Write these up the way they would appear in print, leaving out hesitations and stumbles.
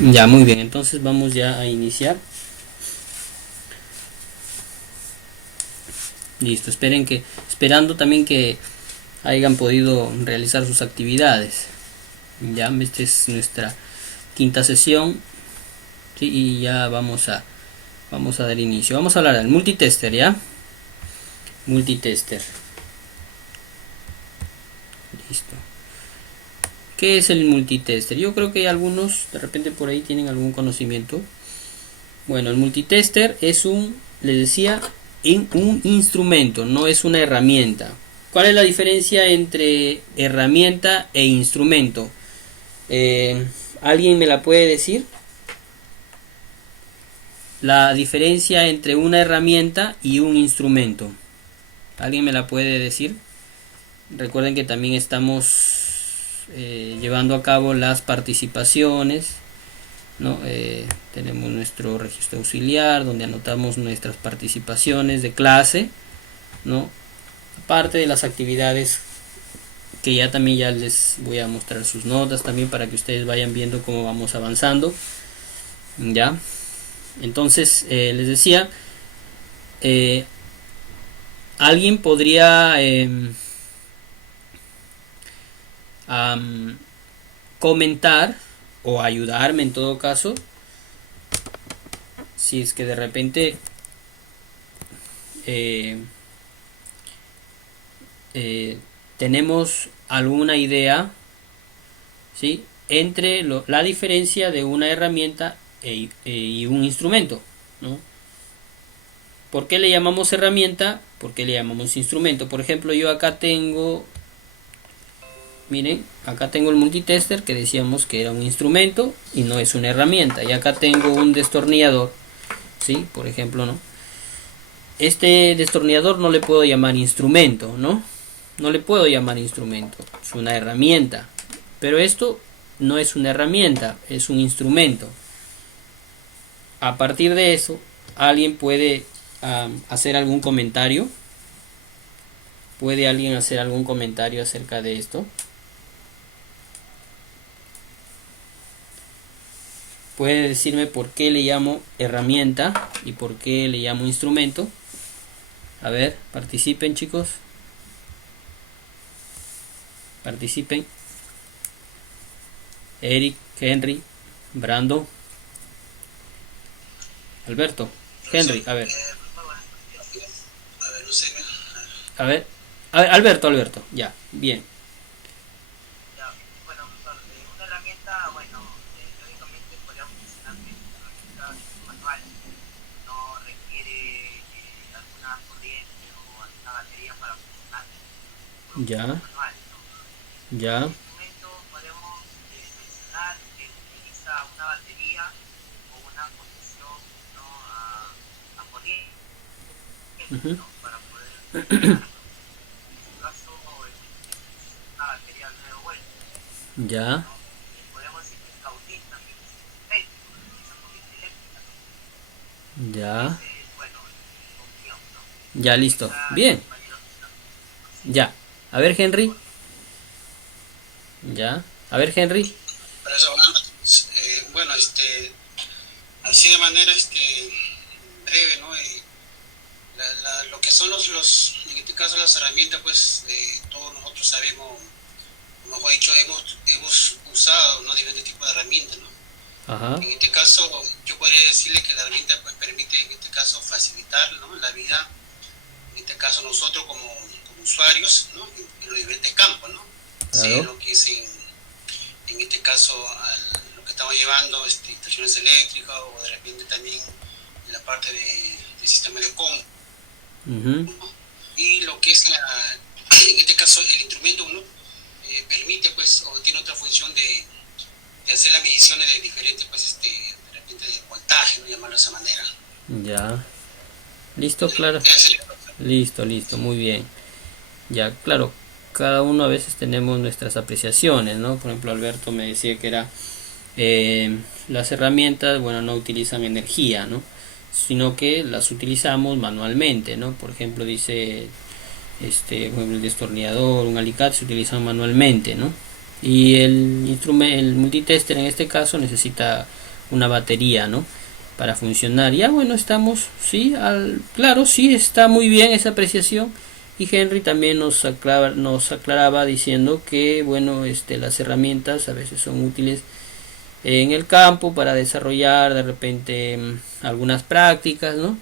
Ya, muy bien, entonces vamos ya a iniciar. Listo, esperando también que hayan podido realizar sus actividades. Ya, esta es nuestra quinta sesión, ¿sí? Y ya vamos a dar inicio. Vamos a hablar del multitester, ¿ya? Multitester. Listo. ¿Qué es el multitester? Yo creo que algunos de repente por ahí tienen algún conocimiento. Bueno, el multitester es les decía, un instrumento, no es una herramienta. ¿Cuál es la diferencia entre herramienta e instrumento? ¿Alguien me la puede decir? La diferencia entre una herramienta y un instrumento. ¿Alguien me la puede decir? Recuerden que también estamos llevando a cabo las participaciones, ¿no? Tenemos nuestro registro auxiliar donde anotamos nuestras participaciones de clase, ¿no? Aparte de las actividades que ya también ya les voy a mostrar sus notas también para que ustedes vayan viendo cómo vamos avanzando. Ya, entonces les decía, alguien podría comentar o ayudarme en todo caso si es que de repente tenemos alguna idea, ¿sí? Entre la diferencia de una herramienta y un instrumento, ¿no? ¿Por qué le llamamos herramienta? ¿Por qué le llamamos instrumento? Por ejemplo, yo acá tengo, miren, acá tengo el multitester que decíamos que era un instrumento y no es una herramienta. Y acá tengo un destornillador, ¿sí? Por ejemplo, ¿no? Este destornillador no le puedo llamar instrumento, ¿no? No le puedo llamar instrumento, es una herramienta. Pero esto no es una herramienta, es un instrumento. A partir de eso, alguien puede hacer algún comentario. ¿Puede alguien hacer algún comentario acerca de esto? ¿Puede decirme por qué le llamo herramienta y por qué le llamo instrumento? A ver, participen, chicos. Participen. Eric, Henry, Brando, Alberto, Henry, a ver. A ver, Alberto, ya, bien. Una herramienta, bueno, teóricamente podríamos mencionar que la herramienta es manual, no requiere alguna corriente o alguna batería para funcionar, por un Ya, manual, ¿no? Un ya. instrumento podemos mencionar que utiliza una batería o una conexión, ¿no? a corriente, Uh-huh. ¿no? Para poder funcionar. En este caso, es una batería de 9 voltios, Ya, ¿no? Podemos decir que el cautín también es eléctrico, utiliza corriente eléctrica, ¿no? ya, Ese es, bueno, mi opinión, ¿no? ya, listo. Quizá los Bien, compañeros están ya. A ver, Henry, mejor. ya. A ver, Henry, Para eso, bueno, así de manera breve, ¿no? Lo que son en este caso las herramientas, pues todos nosotros sabemos, mejor dicho, hemos usado, ¿no? Diferentes tipos de herramientas, ¿no? ajá, En este caso, yo podría decirle que la herramienta pues, permite, en este caso, facilitar, ¿no? La vida, en este caso nosotros como usuarios, ¿no? En los diferentes campos, ¿no? Sí, claro, lo que es en este caso lo que estamos llevando, estaciones eléctricas o de repente también en la parte de sistema de cómputo, uh-huh. ¿no? Y lo que es en este caso el instrumento, ¿no? Permite pues o tiene otra función de hacer las mediciones de diferentes pues de repente de voltaje, ¿no? Llamarlo de esa manera. Ya. Listo, claro. Es Listo, muy bien. Ya, claro, cada uno a veces tenemos nuestras apreciaciones, ¿no? Por ejemplo, Alberto me decía que era las herramientas, bueno, no utilizan energía, ¿no? Sino que las utilizamos manualmente, ¿no? Por ejemplo, dice por ejemplo, el destornillador, un alicate se utilizan manualmente, ¿no? Y el multitester en este caso necesita una batería, ¿no? Para funcionar. Ya bueno, estamos, sí, claro, sí, está muy bien esa apreciación. Y Henry también nos aclaraba diciendo que, bueno, las herramientas a veces son útiles en el campo para desarrollar de repente algunas prácticas, ¿no?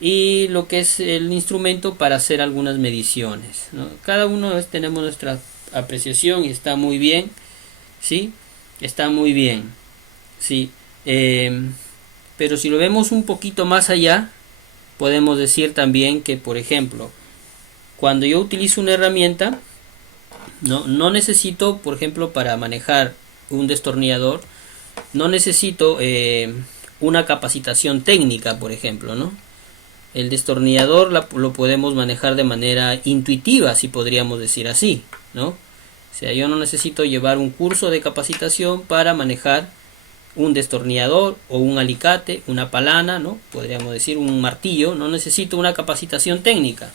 Y lo que es el instrumento para hacer algunas mediciones, ¿no? Cada uno tenemos nuestra apreciación y está muy bien, ¿sí? Está muy bien, ¿sí? Pero si lo vemos un poquito más allá, podemos decir también que, por ejemplo, cuando yo utilizo una herramienta, no necesito, por ejemplo, para manejar un destornillador, no necesito una capacitación técnica, por ejemplo, ¿no? El destornillador lo podemos manejar de manera intuitiva, si podríamos decir así, ¿no? O sea, yo no necesito llevar un curso de capacitación para manejar un destornillador o un alicate, una palana, ¿no? Podríamos decir un martillo, no necesito una capacitación técnica.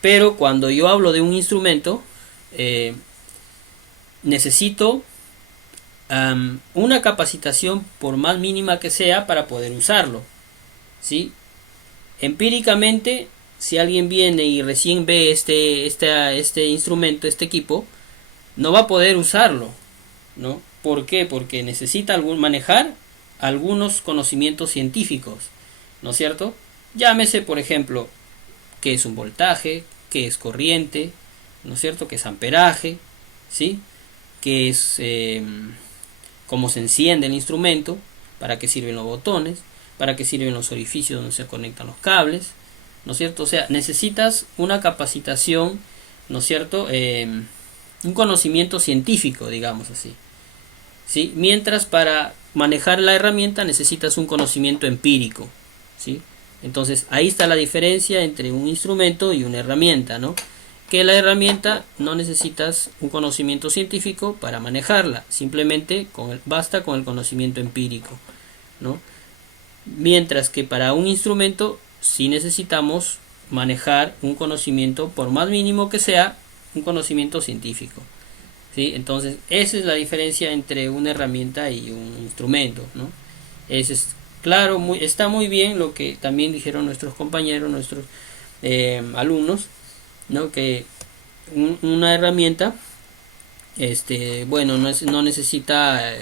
Pero cuando yo hablo de un instrumento, necesito una capacitación, por más mínima que sea, para poder usarlo, ¿sí? Empíricamente, si alguien viene y recién ve este instrumento, este equipo, no va a poder usarlo, ¿no? ¿Por qué? Porque necesita manejar algunos conocimientos científicos, ¿no es cierto? Llámese, por ejemplo, qué es un voltaje, qué es corriente, ¿no es cierto? Qué es amperaje, ¿sí? Qué es cómo se enciende el instrumento, para qué sirven los botones, para qué sirven los orificios donde se conectan los cables, ¿no es cierto? O sea, necesitas una capacitación, ¿no es cierto? Un conocimiento científico, digamos así, ¿sí? Mientras para manejar la herramienta necesitas un conocimiento empírico, ¿sí? Entonces ahí está la diferencia entre un instrumento y una herramienta, ¿no? Que la herramienta no necesitas un conocimiento científico para manejarla, simplemente basta con el conocimiento empírico, ¿no? Mientras que para un instrumento sí necesitamos manejar un conocimiento, por más mínimo que sea, un conocimiento científico, ¿sí? Entonces esa es la diferencia entre una herramienta y un instrumento, ¿no? Ese es claro, está muy bien lo que también dijeron nuestros compañeros, nuestros alumnos, ¿no? Que una herramienta bueno, no necesita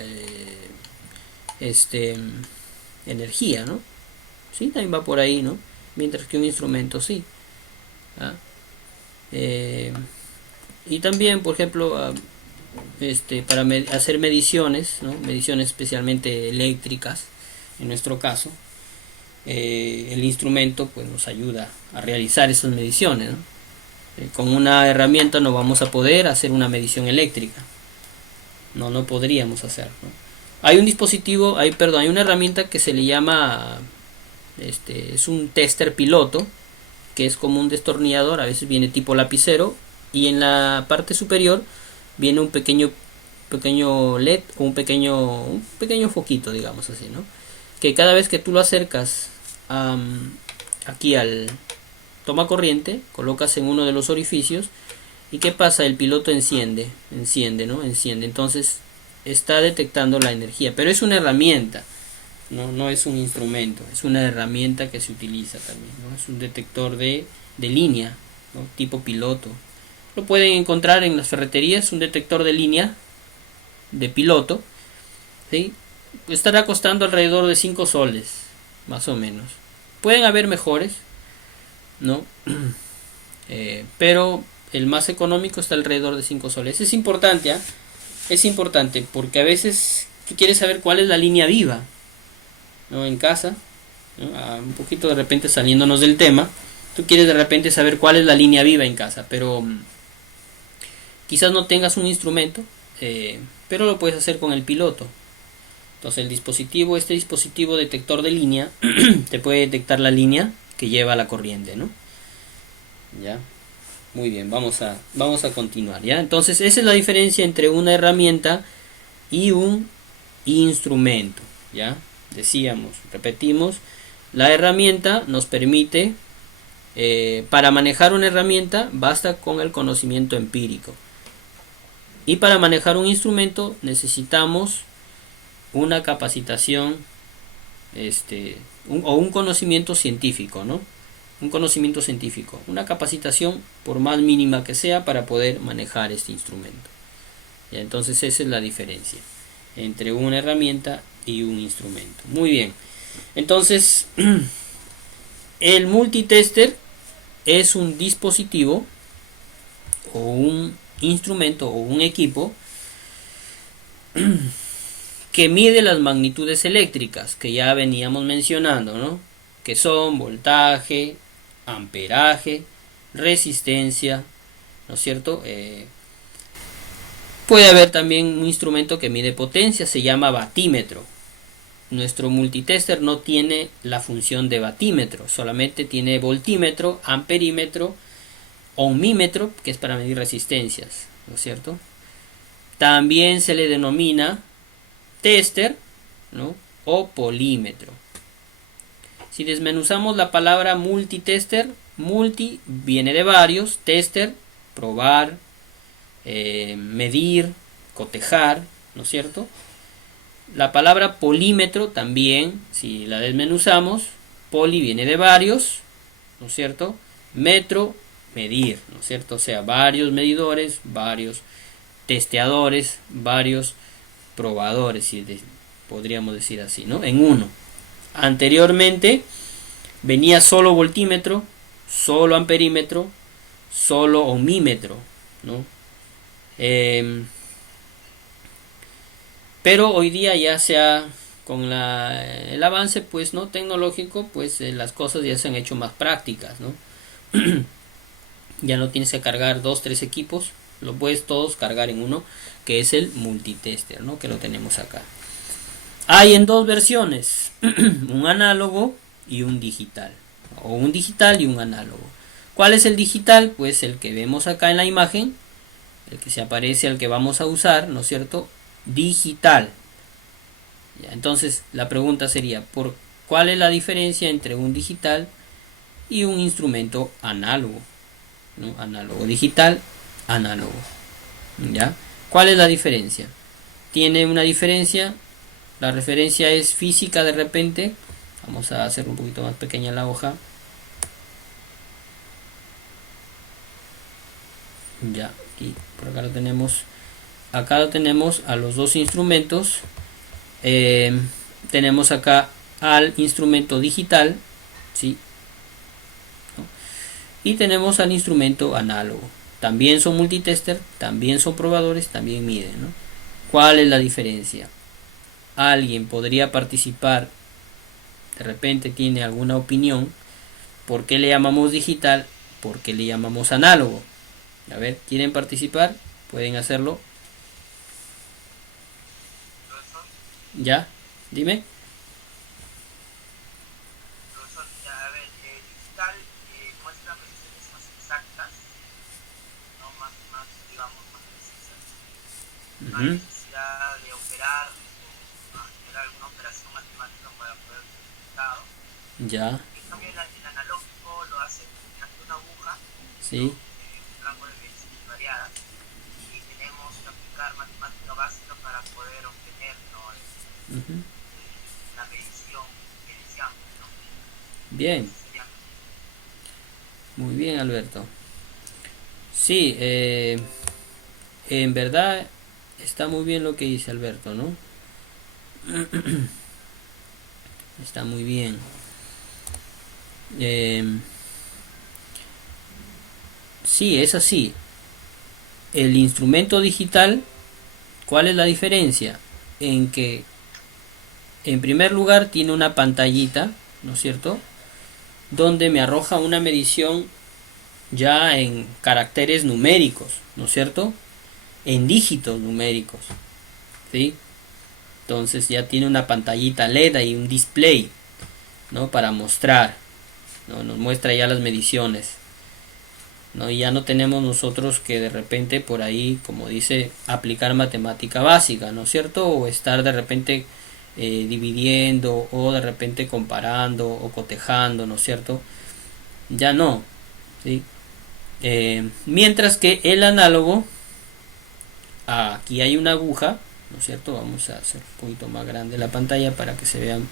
energía, ¿no? Sí, también va por ahí, ¿no? Mientras que un instrumento sí, ¿ah? Y también, por ejemplo, para hacer mediciones, ¿no? Mediciones especialmente eléctricas, en nuestro caso, el instrumento pues nos ayuda a realizar esas mediciones, ¿no? Con una herramienta no vamos a poder hacer una medición eléctrica, no podríamos hacerlo, ¿no? Hay un dispositivo, hay una herramienta que se le llama, es un tester piloto, que es como un destornillador, a veces viene tipo lapicero, y en la parte superior viene un pequeño LED o un pequeño foquito, digamos así, ¿no? Que cada vez que tú lo acercas aquí al toma corriente, colocas en uno de los orificios, y ¿qué pasa? El piloto enciende, ¿no? Enciende, entonces está detectando la energía, pero es una herramienta, no es un instrumento, es una herramienta que se utiliza también, ¿no? Es un detector de línea, ¿no? Tipo piloto. Lo pueden encontrar en las ferreterías, un detector de línea de piloto, ¿sí? Estará costando alrededor de 5 soles, más o menos. Pueden haber mejores, ¿no? Pero el más económico está alrededor de 5 soles. Es importante, ¿eh? Es importante porque a veces tú quieres saber cuál es la línea viva, ¿no? En casa, ¿no? Un poquito de repente saliéndonos del tema, tú quieres de repente saber cuál es la línea viva en casa, pero quizás no tengas un instrumento, pero lo puedes hacer con el piloto. Entonces este dispositivo detector de línea te puede detectar la línea que lleva la corriente, ¿no? Ya. Muy bien, vamos a continuar, ¿ya? Entonces esa es la diferencia entre una herramienta y un instrumento, ¿ya? Decíamos, repetimos, la herramienta nos permite, para manejar una herramienta basta con el conocimiento empírico, y para manejar un instrumento necesitamos una capacitación o un conocimiento científico, ¿no? Un conocimiento científico, una capacitación por más mínima que sea para poder manejar este instrumento. ¿Ya? Entonces esa es la diferencia entre una herramienta y un instrumento. Muy bien, entonces el multitester es un dispositivo o un instrumento o un equipo que mide las magnitudes eléctricas que ya veníamos mencionando, ¿no? Que son voltaje, amperaje, resistencia, ¿no es cierto? Puede haber también un instrumento que mide potencia, se llama batímetro. Nuestro multitester no tiene la función de batímetro, solamente tiene voltímetro, amperímetro, ohmímetro, que es para medir resistencias, ¿no es cierto? También se le denomina tester, ¿no? O polímetro. Si desmenuzamos la palabra multitester, multi viene de varios, tester, probar, medir, cotejar, ¿no es cierto? La palabra polímetro también, si la desmenuzamos, poli viene de varios, ¿no es cierto? Metro, medir, ¿no es cierto? O sea, varios medidores, varios testeadores, varios probadores, si podríamos decir así, ¿no? En uno. Anteriormente venía solo voltímetro, solo amperímetro, solo ohmímetro, ¿no? Pero hoy día ya con el avance pues no tecnológico, pues las cosas ya se han hecho más prácticas, ¿no? Ya no tienes que cargar 2-3 equipos, lo puedes todos cargar en uno, que es el multitester, ¿no? Que lo tenemos acá. Hay en dos versiones, un análogo y un digital, o un digital y un análogo. ¿Cuál es el digital? Pues el que vemos acá en la imagen, el que se aparece al que vamos a usar, ¿no es cierto? Digital. Ya, entonces la pregunta sería, ¿cuál es la diferencia entre un digital y un instrumento análogo? ¿No? Análogo, digital, análogo. ¿Ya? ¿Cuál es la diferencia? Tiene una diferencia, la referencia es física de repente. Vamos a hacer un poquito más pequeña la hoja. Ya, aquí, por acá lo tenemos. Acá lo tenemos a los dos instrumentos. Tenemos acá al instrumento digital, ¿sí? ¿No? Y tenemos al instrumento análogo. También son multitester, también son probadores, también miden, ¿no? ¿Cuál es la diferencia? Alguien podría participar, de repente tiene alguna opinión. ¿Por qué le llamamos digital? ¿Por qué le llamamos análogo? A ver, ¿quieren participar? Pueden hacerlo. ¿Ya? Dime. Profesor, a ver, digital muestra precisiones más exactas, no más, digamos, más precisas. No hay necesidad de operar o hacer alguna operación matemática para poder ver el resultado. Ya. En cambio, el analógico lo hace mediante una aguja, Sí. un rango de mediciones variadas, y tenemos que aplicar matemática básica para poder obtener, ¿no? La medición que deseamos, ¿no? Bien. Muy bien, Alberto. Sí, en verdad está muy bien lo que dice Alberto, ¿no? Está muy bien. Sí, es así. El instrumento digital, ¿cuál es la diferencia? En que, en primer lugar, tiene una pantallita, ¿no es cierto?, donde me arroja una medición ya en caracteres numéricos, ¿no es cierto?, en dígitos numéricos, ¿sí? Entonces ya tiene una pantallita LED y un display, ¿no?, para mostrar, ¿no? Nos muestra ya las mediciones, ¿no? Y ya no tenemos nosotros que de repente por ahí, como dice, aplicar matemática básica, ¿no es cierto?, o estar de repente dividiendo, o de repente comparando o cotejando, ¿no es cierto? Ya no, ¿sí? Mientras que el análogo, aquí hay una aguja, ¿no es cierto? Vamos a hacer un poquito más grande la pantalla para que se vean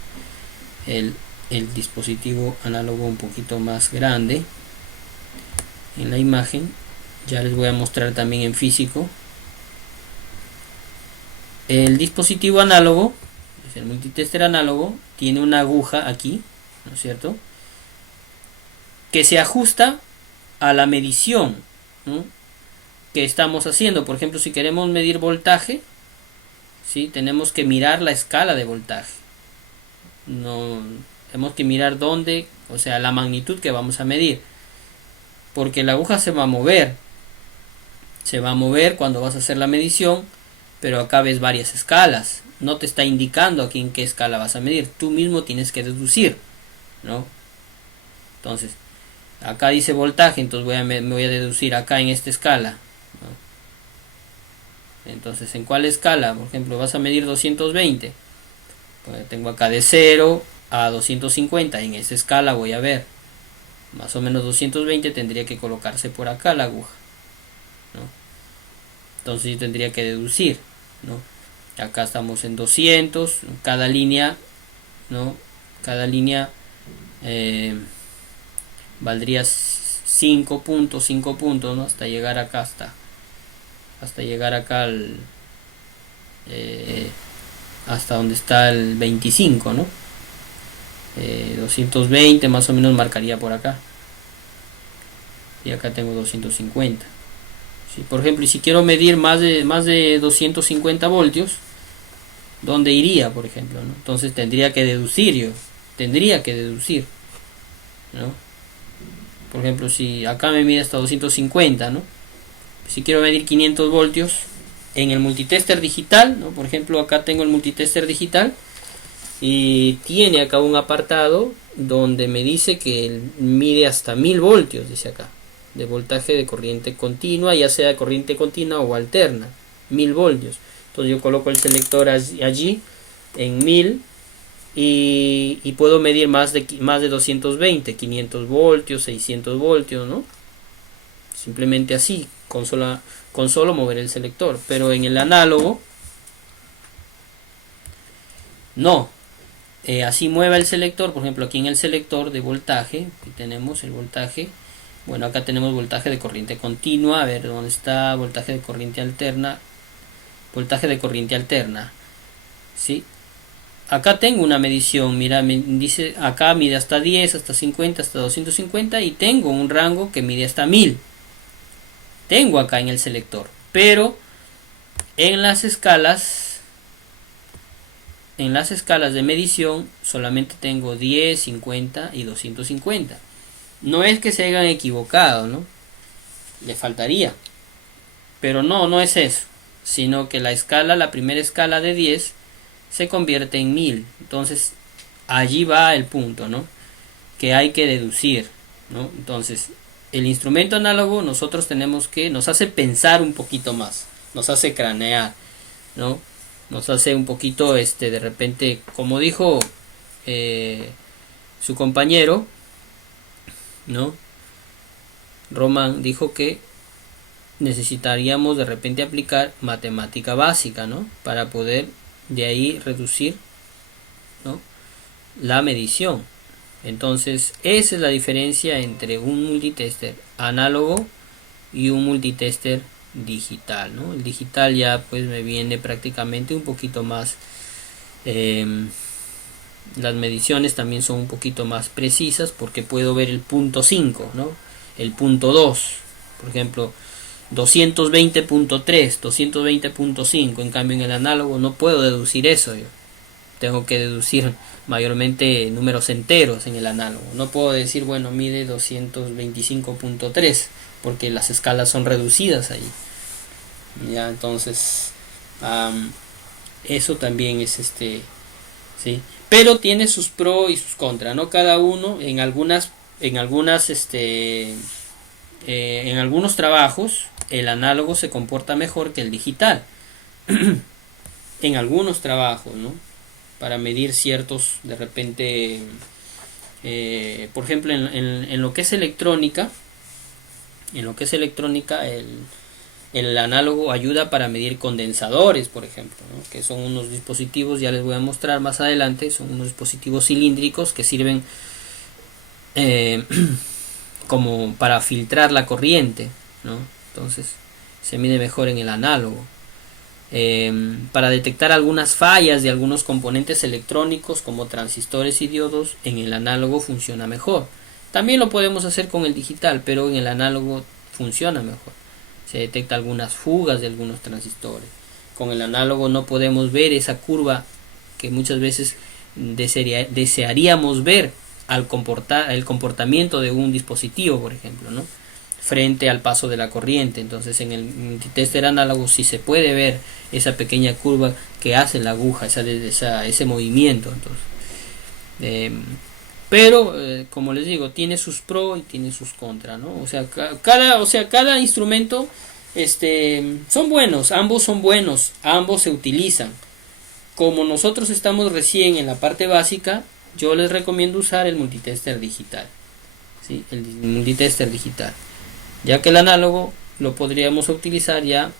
el dispositivo análogo un poquito más grande en la imagen. Ya les voy a mostrar también en físico. El dispositivo análogo, el multitester análogo, tiene una aguja aquí, ¿no es cierto?, que se ajusta a la medición, ¿no?, que estamos haciendo. Por ejemplo, si queremos medir voltaje, ¿sí?, tenemos que mirar la escala de voltaje. No, tenemos que mirar dónde, o sea, la magnitud que vamos a medir, porque la aguja se va a mover. Se va a mover cuando vas a hacer la medición, pero acá ves varias escalas. No te está indicando aquí en qué escala vas a medir. Tú mismo tienes que deducir, ¿no? Entonces, acá dice voltaje, entonces me voy a deducir acá en esta escala, ¿no? Entonces, ¿en cuál escala? Por ejemplo, vas a medir 220. Pues tengo acá de 0 a 250. En esa escala voy a ver. Más o menos 220 tendría que colocarse por acá la aguja, ¿no? Entonces yo tendría que deducir, ¿no? Acá estamos en 200, cada línea, ¿no?, cada línea valdría 5 puntos, ¿no?, hasta llegar acá, hasta llegar acá hasta donde está el 25, ¿no? 220 más o menos marcaría por acá, y acá tengo 250. ¿Sí? Por ejemplo, y si quiero medir más de 250 voltios, ¿dónde iría, por ejemplo, ¿no? Entonces tendría que deducir, ¿no? Por ejemplo, si acá me mide hasta 250, ¿no? Si quiero medir 500 voltios en el multitester digital, ¿no? Por ejemplo, acá tengo el multitester digital y tiene acá un apartado donde me dice que mide hasta 1000 voltios, dice acá, de voltaje de corriente continua, ya sea corriente continua o alterna, 1000 voltios. Entonces yo coloco el selector allí en 1000 y puedo medir más de 220, 500 voltios, 600 voltios, ¿no? Simplemente así, con solo mover el selector. Pero en el análogo, no. Así mueva el selector, por ejemplo, aquí en el selector de voltaje, aquí tenemos el voltaje. Bueno, acá tenemos voltaje de corriente continua. A ver, ¿dónde está voltaje de corriente alterna? Voltaje de corriente alterna, ¿sí? Acá tengo una medición, mira, me dice acá mide hasta 10, hasta 50, hasta 250 y tengo un rango que mide hasta 1000. Tengo acá en el selector, pero en las escalas de medición solamente tengo 10, 50 y 250. No es que se hayan equivocado, ¿no? Le faltaría. Pero no es eso, sino que la primera escala de 10 se convierte en 1000. Entonces, allí va el punto, ¿no?, que hay que deducir, ¿no? Entonces, el instrumento análogo nos hace pensar un poquito más, nos hace cranear, ¿no? Nos hace un poquito, de repente, como dijo su compañero, ¿no? Roman dijo que necesitaríamos de repente aplicar matemática básica, ¿no?, para poder de ahí reducir, ¿no?, la medición. Entonces esa es la diferencia entre un multitester análogo y un multitester digital, ¿no? El digital ya pues me viene prácticamente un poquito más, las mediciones también son un poquito más precisas porque puedo ver el punto 5, ¿no?, el punto 2, por ejemplo 220.3, 220.5. En cambio en el análogo no puedo deducir eso, yo tengo que deducir mayormente números enteros en el análogo. No puedo decir, bueno, mide 225.3 porque las escalas son reducidas ahí, ya. Entonces eso también es sí, pero tiene sus pros y sus contras, ¿no? Cada uno en algunos trabajos el análogo se comporta mejor que el digital en algunos trabajos, ¿no?, para medir ciertos, de repente, por ejemplo, en lo que es electrónica, El análogo ayuda para medir condensadores, por ejemplo, ¿no? Que son unos dispositivos, ya les voy a mostrar más adelante, son unos dispositivos cilíndricos que sirven como para filtrar la corriente, ¿no? Entonces se mide mejor en el análogo. Para detectar algunas fallas de algunos componentes electrónicos como transistores y diodos, en el análogo funciona mejor. También lo podemos hacer con el digital, pero en el análogo funciona mejor. Se detecta algunas fugas de algunos transistores. Con el análogo no podemos ver esa curva que muchas veces desearíamos ver al el comportamiento de un dispositivo, por ejemplo, ¿no? Frente al paso de la corriente. Entonces en el multitester análogo sí se puede ver esa pequeña curva que hace la aguja, ese movimiento. Entonces, pero como les digo, tiene sus pros y tiene sus contras, ¿no? O sea, cada instrumento son buenos, ambos se utilizan. Como nosotros estamos recién en la parte básica, yo les recomiendo usar el multitester digital, ¿sí? El multitester digital, ya que el análogo lo podríamos utilizar ya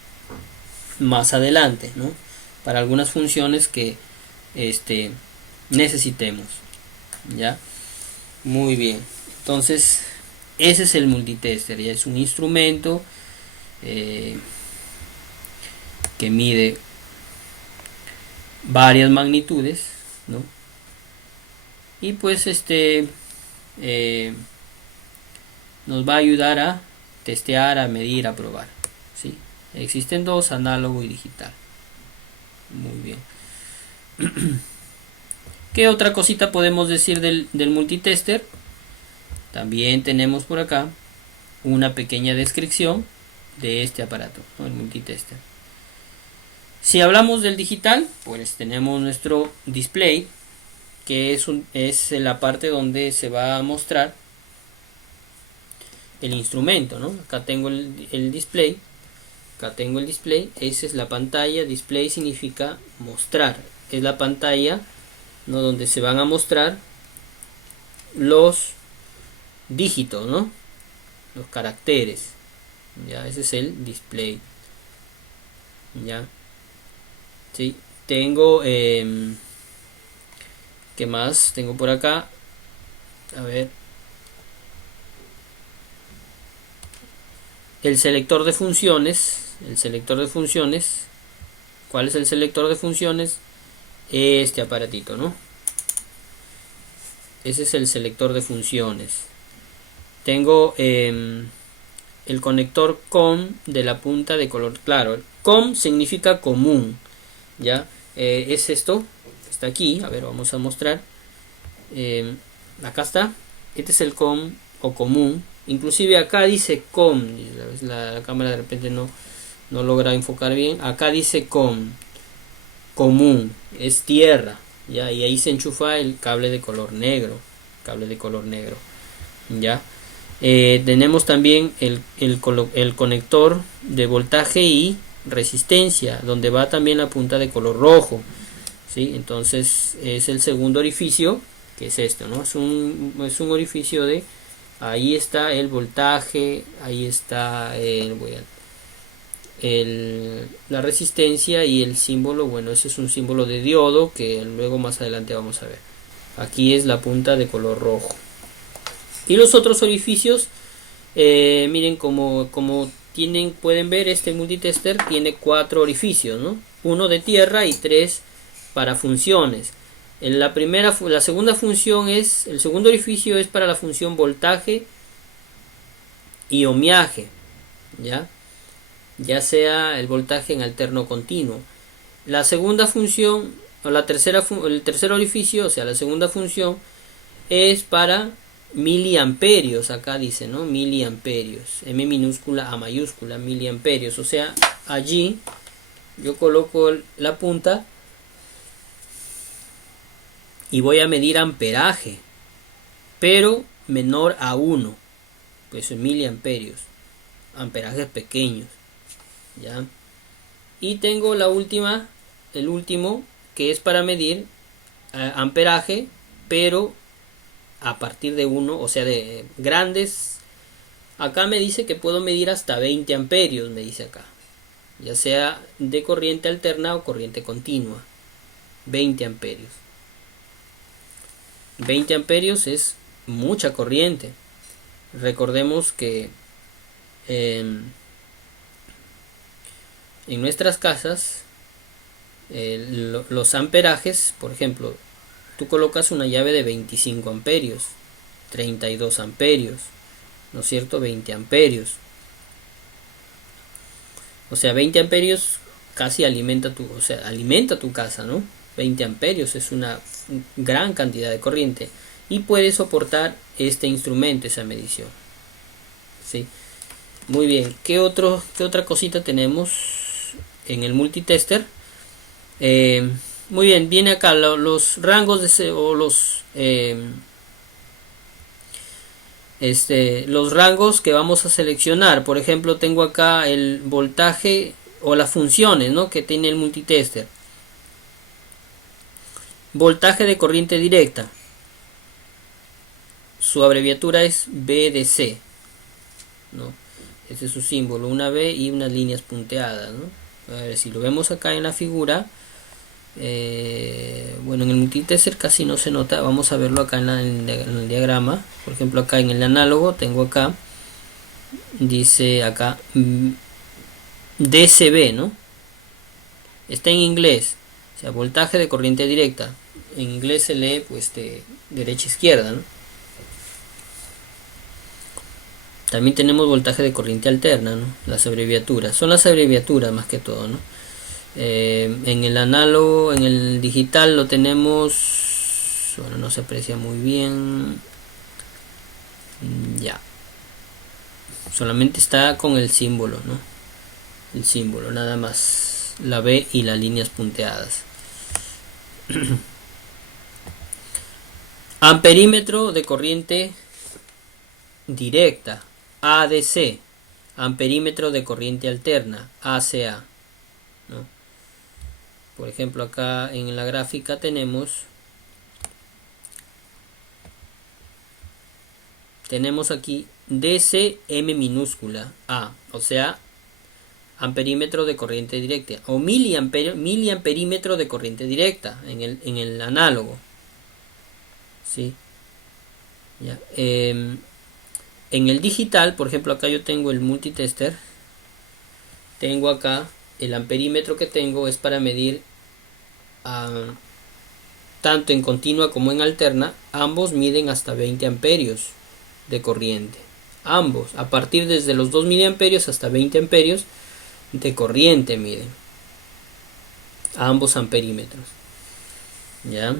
más adelante, ¿no? Para algunas funciones que necesitemos, ¿ya? Muy bien, entonces ese es el multitester, ya es un instrumento que mide varias magnitudes, ¿no? Y pues nos va a ayudar a testear, a medir, a probar, ¿sí? Existen dos, análogo y digital. Muy bien. ¿Qué otra cosita podemos decir del multitester? También tenemos por acá una pequeña descripción de este aparato, ¿no? El multitester. Si hablamos del digital, pues tenemos nuestro display, que es la parte donde se va a mostrar el instrumento, ¿no? Acá tengo el display, esa es la pantalla. Display significa mostrar, es la pantalla, ¿no? Donde se van a mostrar los dígitos, ¿no? Los caracteres, ya, ese es el display, ya. Sí, tengo ¿qué más tengo por acá? A ver, el selector de funciones. ¿Cuál es el selector de funciones? Este aparatito, ¿no? Ese es el selector de funciones. Tengo el conector COM de la punta de color claro. COM significa común, ¿ya? Es esto, está aquí. A ver, vamos a mostrar. Acá está. Este es el COM o común. Inclusive acá dice COM. La cámara de repente no logra enfocar bien. Acá dice COM, común, es tierra, ¿ya? Y ahí se enchufa el cable de color negro. ¿Ya? Tenemos también el conector de voltaje y resistencia, donde va también la punta de color rojo, ¿sí? Entonces es el segundo orificio, que es esto, ¿no? Es un orificio de, ahí está el voltaje, ahí está la resistencia y el símbolo. Bueno, ese es un símbolo de diodo que luego más adelante vamos a ver. Aquí es la punta de color rojo. Y los otros orificios, miren como pueden ver, este multitester tiene 4 orificios, ¿no? Uno de tierra y 3 para funciones. La segunda función el segundo orificio es para la función voltaje y ohmiaje, ya sea el voltaje en alterno continuo. La segunda función, o el tercer orificio, o sea, la segunda función es para miliamperios. Acá dice, ¿no? Miliamperios, M minúscula A mayúscula, miliamperios. O sea, allí yo coloco la punta y voy a medir amperaje, pero menor a 1, pues en miliamperios, amperajes pequeños, ¿ya? Y tengo el último, que es para medir amperaje, pero a partir de 1, o sea, de grandes. Acá me dice que puedo medir hasta 20 amperios, me dice acá. ya sea de corriente alterna o corriente continua. 20 amperios. 20 amperios es mucha corriente. Recordemos que en nuestras casas los amperajes, por ejemplo, tú colocas una llave de 25 amperios, 32 amperios, ¿no es cierto? 20 amperios. O sea, 20 amperios casi alimenta tu casa, ¿no? 20 amperios es una gran cantidad de corriente y puede soportar este instrumento esa medición. ¿Sí? Muy bien, ¿qué otra cosita tenemos en el multitester? Muy bien, viene acá los rangos los rangos que vamos a seleccionar. Por ejemplo, tengo acá el voltaje o las funciones, ¿no?, que tiene el multitester. Voltaje de corriente directa, su abreviatura es VDC, ¿no? Este es su símbolo, una V y unas líneas punteadas, ¿no? A ver, si lo vemos acá en la figura, bueno, en el multitester casi no se nota. Vamos a verlo acá en el diagrama. Por ejemplo, acá en el análogo tengo acá, dice acá DCB, ¿no? Está en inglés, o sea, voltaje de corriente directa. En inglés se lee pues de derecha a izquierda, ¿no? También tenemos voltaje de corriente alterna, ¿no? Las abreviaturas, son las abreviaturas más que todo, ¿no? En el análogo, en el digital lo tenemos, bueno, no se aprecia muy bien, ya, solamente está con el símbolo, ¿no? El símbolo, nada más, la B y las líneas punteadas. Amperímetro de corriente directa, ADC. Amperímetro de corriente alterna, ACA, ¿no? Por ejemplo, acá en la gráfica tenemos aquí DCM minúscula A, o sea, amperímetro de corriente directa, o miliamperímetro de corriente directa en el análogo. ¿Sí? Ya. En el digital, por ejemplo, acá yo tengo el multitester. Tengo acá el amperímetro que tengo es para medir tanto en continua como en alterna. Ambos miden hasta 20 amperios de corriente. Ambos, a partir desde los 2 miliamperios hasta 20 amperios de corriente miden. Ambos amperímetros. ¿Ya?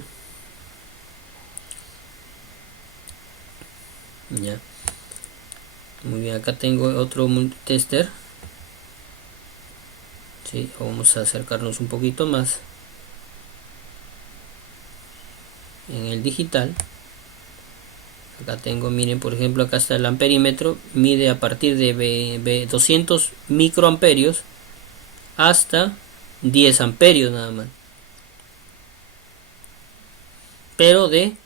Ya. Muy bien, acá tengo otro multitester. Sí, vamos a acercarnos un poquito más. En el digital, acá tengo, miren, por ejemplo, acá está el amperímetro, mide a partir de 200 microamperios hasta 10 amperios nada más. Pero de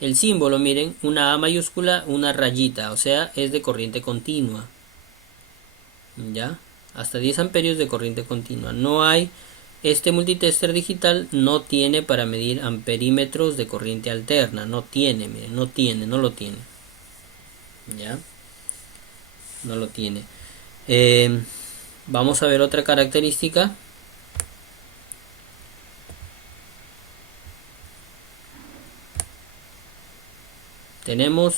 el símbolo, miren, una A mayúscula, una rayita, o sea, es de corriente continua. ¿Ya? Hasta 10 amperios de corriente continua. No hay, este multitester digital no tiene para medir amperímetros de corriente alterna. No tiene, miren, no lo tiene. ¿Ya? No lo tiene. Vamos a ver otra característica. Tenemos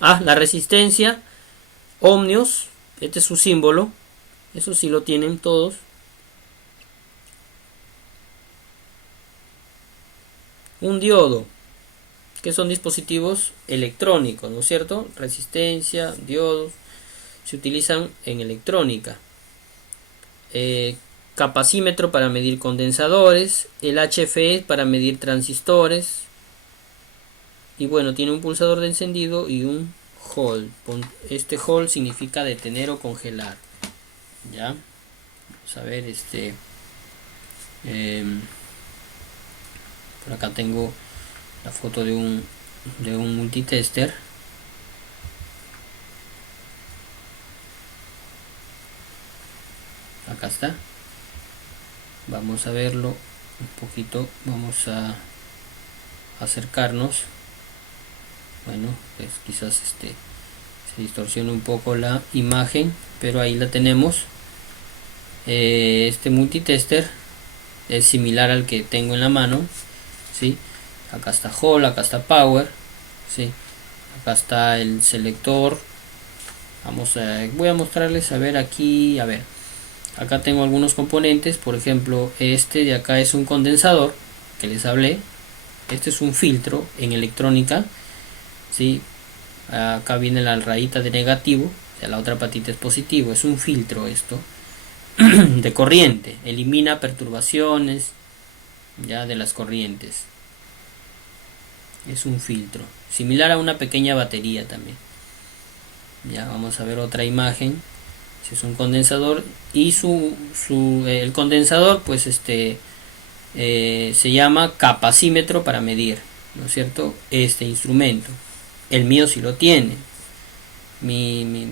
la resistencia, ohmios, este es su símbolo, eso sí lo tienen todos. Un diodo, que son dispositivos electrónicos, ¿no es cierto? Resistencia, diodos, se utilizan en electrónica. Capacímetro para medir condensadores, el HFE para medir transistores. Y bueno, tiene un pulsador de encendido y un hold. Este hold significa detener o congelar. Ya. Vamos a ver por acá tengo la foto de un multitester. Acá está. Vamos a verlo un poquito. Vamos a acercarnos. Bueno, pues quizás se distorsiona un poco la imagen, pero ahí la tenemos. Este multitester es similar al que tengo en la mano, ¿sí? Acá está Hall, acá está Power, ¿sí? Acá está el selector. Voy a mostrarles, a ver aquí, a ver. Acá tengo algunos componentes, por ejemplo, este de acá es un condensador que les hablé. Este es un filtro en electrónica, ¿sí? Acá viene la rayita de negativo, o sea, la otra patita es positivo. Es un filtro esto de corriente, elimina perturbaciones ya de las corrientes. Es un filtro similar a una pequeña batería también. Ya vamos a ver otra imagen. Este es un condensador y el condensador pues se llama capacímetro para medir, ¿no es cierto? Este instrumento, el mío sí lo tiene. Mi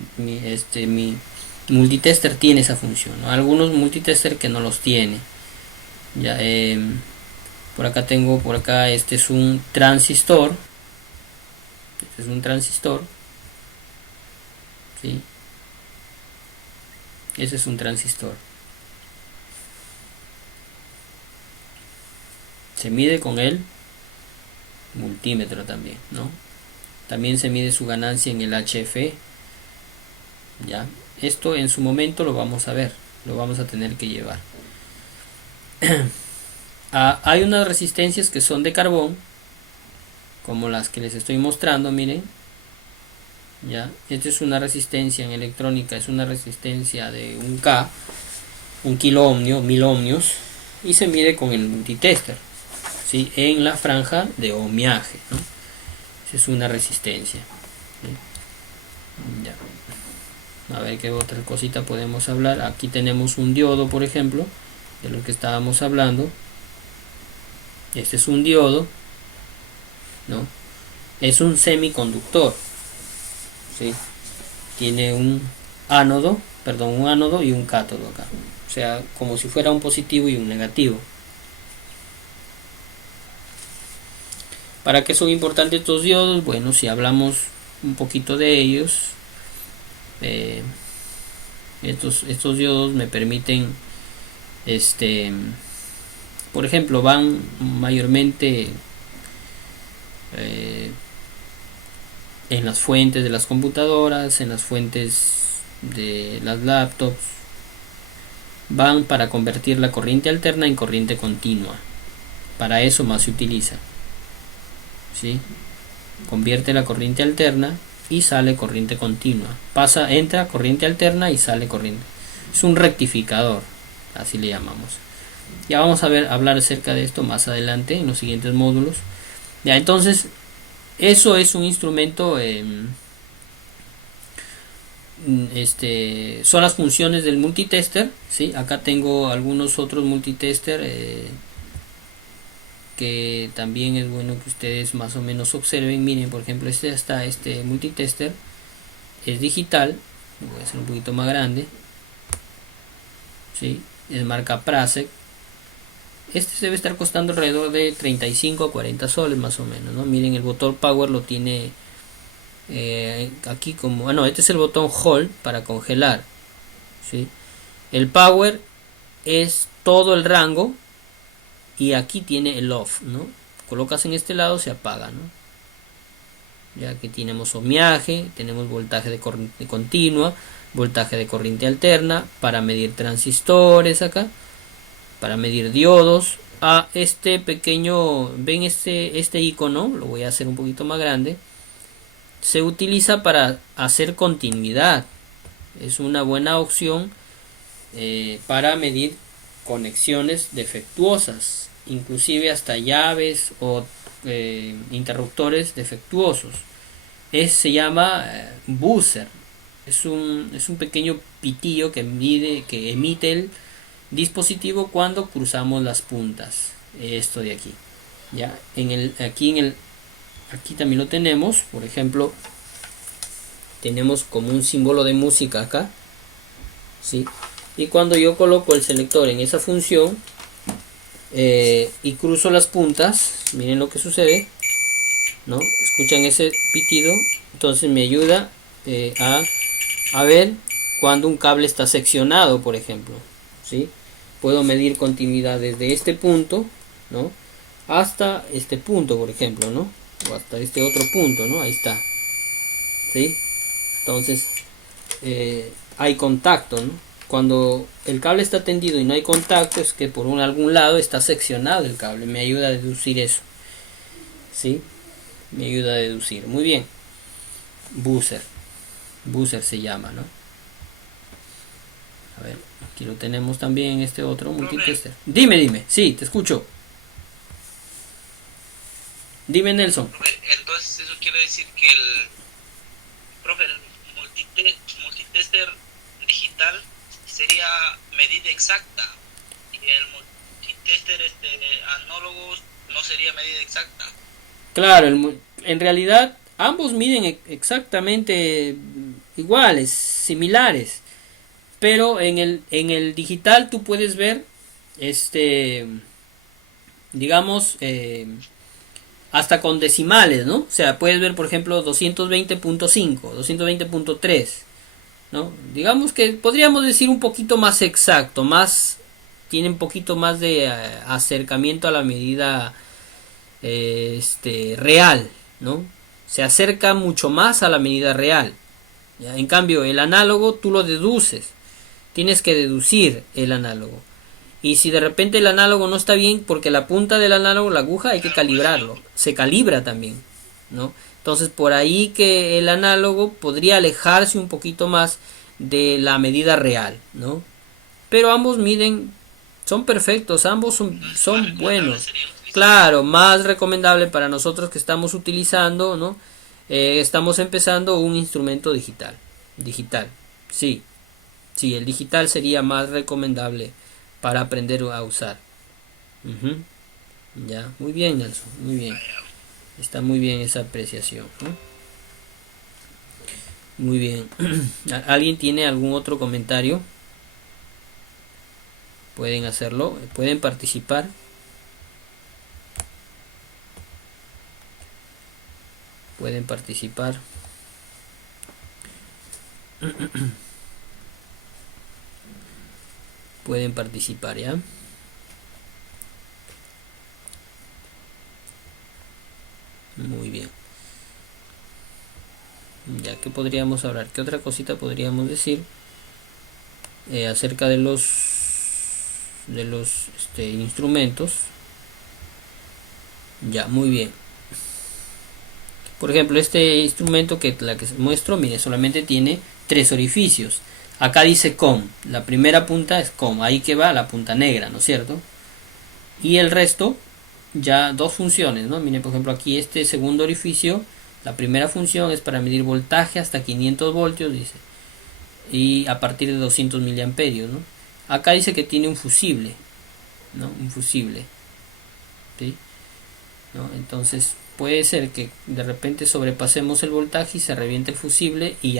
multitester tiene esa función, ¿no? Algunos multitester que no los tiene. Ya, por acá este es un transistor. Este es un transistor, ¿sí? Ese es un transistor. Se mide con el multímetro también, ¿no? También se mide su ganancia en el HF. Ya, esto en su momento lo vamos a ver, lo vamos a tener que llevar. Hay unas resistencias que son de carbón, como las que les estoy mostrando, miren. Ya, esta es una resistencia en electrónica, es una resistencia de 1K, 1 kilo ohmio, 1000 ohmios, y se mide con el multitester, ¿sí? En la franja de ohmiaje, ¿no? Esa es una resistencia, ¿sí? Ya. A ver qué otra cosita podemos hablar. Aquí tenemos un diodo, por ejemplo, de lo que estábamos hablando. Este es un diodo, ¿no? Es un semiconductor, ¿sí? Tiene un ánodo y un cátodo acá, o sea, como si fuera un positivo y un negativo. ¿Para qué son importantes estos diodos? Bueno, si hablamos un poquito de ellos, estos diodos me permiten, por ejemplo, van mayormente en las fuentes de las computadoras, en las fuentes de las laptops. Van para convertir la corriente alterna en corriente continua. Para eso más se utiliza, ¿sí? Convierte la corriente alterna y sale corriente continua. Entra corriente alterna y sale corriente. Es un rectificador, así le llamamos. Ya vamos a hablar acerca de esto más adelante en los siguientes módulos. Ya, entonces eso es un instrumento, son las funciones del multitester, ¿sí? Acá tengo algunos otros multitester que también es bueno que ustedes más o menos observen. Miren, por ejemplo, este multitester es digital. Voy a hacer un poquito más grande, ¿sí? Es marca Prasek. Este debe estar costando alrededor de 35 a 40 soles más o menos, ¿no? Miren, el botón Power lo tiene aquí como... este es el botón Hold para congelar, ¿sí? El Power es todo el rango y aquí tiene el Off, ¿no? Colocas en este lado, se apaga, ¿no? Ya que tenemos ohmiaje, tenemos voltaje de corriente continua, voltaje de corriente alterna, para medir transistores acá, para medir diodos. Este pequeño, ven este icono, lo voy a hacer un poquito más grande, se utiliza para hacer continuidad. Es una buena opción para medir conexiones defectuosas, inclusive hasta llaves o interruptores defectuosos. Se llama buzzer. Es un pequeño pitillo que emite el dispositivo cuando cruzamos las puntas. Esto de aquí, ya aquí también lo tenemos. Por ejemplo, tenemos como un símbolo de música acá, ¿sí? Y cuando yo coloco el selector en esa función y cruzo las puntas, miren lo que sucede, ¿no? Escuchan ese pitido, entonces me ayuda a ver cuando un cable está seccionado, por ejemplo, ¿sí? Puedo medir continuidad desde este punto, ¿no? Hasta este punto, por ejemplo, ¿no? O hasta este otro punto, ¿no? Ahí está, ¿sí? Entonces hay contacto, ¿no? Cuando el cable está tendido y no hay contacto, es que por algún lado está seccionado el cable. Me ayuda a deducir eso, ¿sí? Me ayuda a deducir. Muy bien. Buzzer se llama, ¿no? A ver, aquí lo tenemos también en este otro multitester. Dime, sí, te escucho. Dime, Nelson. Entonces eso quiere decir que el multitester digital sería medida exacta y el multitester análogo no sería medida exacta. Claro, en realidad ambos miden exactamente iguales, similares, pero en el digital tú puedes ver digamos hasta con decimales, ¿no? O sea, puedes ver por ejemplo 220.5, 220.3, ¿no? Digamos que podríamos decir un poquito más exacto, tiene un poquito más de acercamiento a la medida real, ¿no? Se acerca mucho más a la medida real. ¿Ya? En cambio, el análogo tú lo deduces, tienes que deducir el análogo. Y si de repente el análogo no está bien, porque la punta del análogo, la aguja, hay que calibrarlo. Se calibra también, ¿no? Entonces por ahí que el análogo podría alejarse un poquito más de la medida real, ¿no? Pero ambos miden, son perfectos, ambos son buenos. Claro, más recomendable para nosotros que estamos utilizando, ¿no? Estamos empezando un instrumento digital. Sí, el digital sería más recomendable para aprender a usar. Ya, muy bien, Nelson, muy bien. Está muy bien esa apreciación, ¿no? Muy bien. ¿Alguien tiene algún otro comentario? Pueden hacerlo, pueden participar. Pueden participar. Pueden participar, ¿ya? Muy bien. Ya que podríamos hablar, ¿qué otra cosita podríamos decir acerca de los instrumentos? Ya, muy bien. Por ejemplo, este instrumento que muestro, mire, solamente tiene 3 orificios. Acá dice COM, la primera punta es COM, ahí que va la punta negra, ¿no es cierto? Y el resto, ya 2 funciones, ¿no? Miren, por ejemplo, aquí este segundo orificio, la primera función es para medir voltaje hasta 500 voltios, dice, y a partir de 200 miliamperios, ¿no? Acá dice que tiene un fusible, ¿no? Un fusible, ¿sí? ¿No? Entonces puede ser que de repente sobrepasemos el voltaje y se reviente el fusible y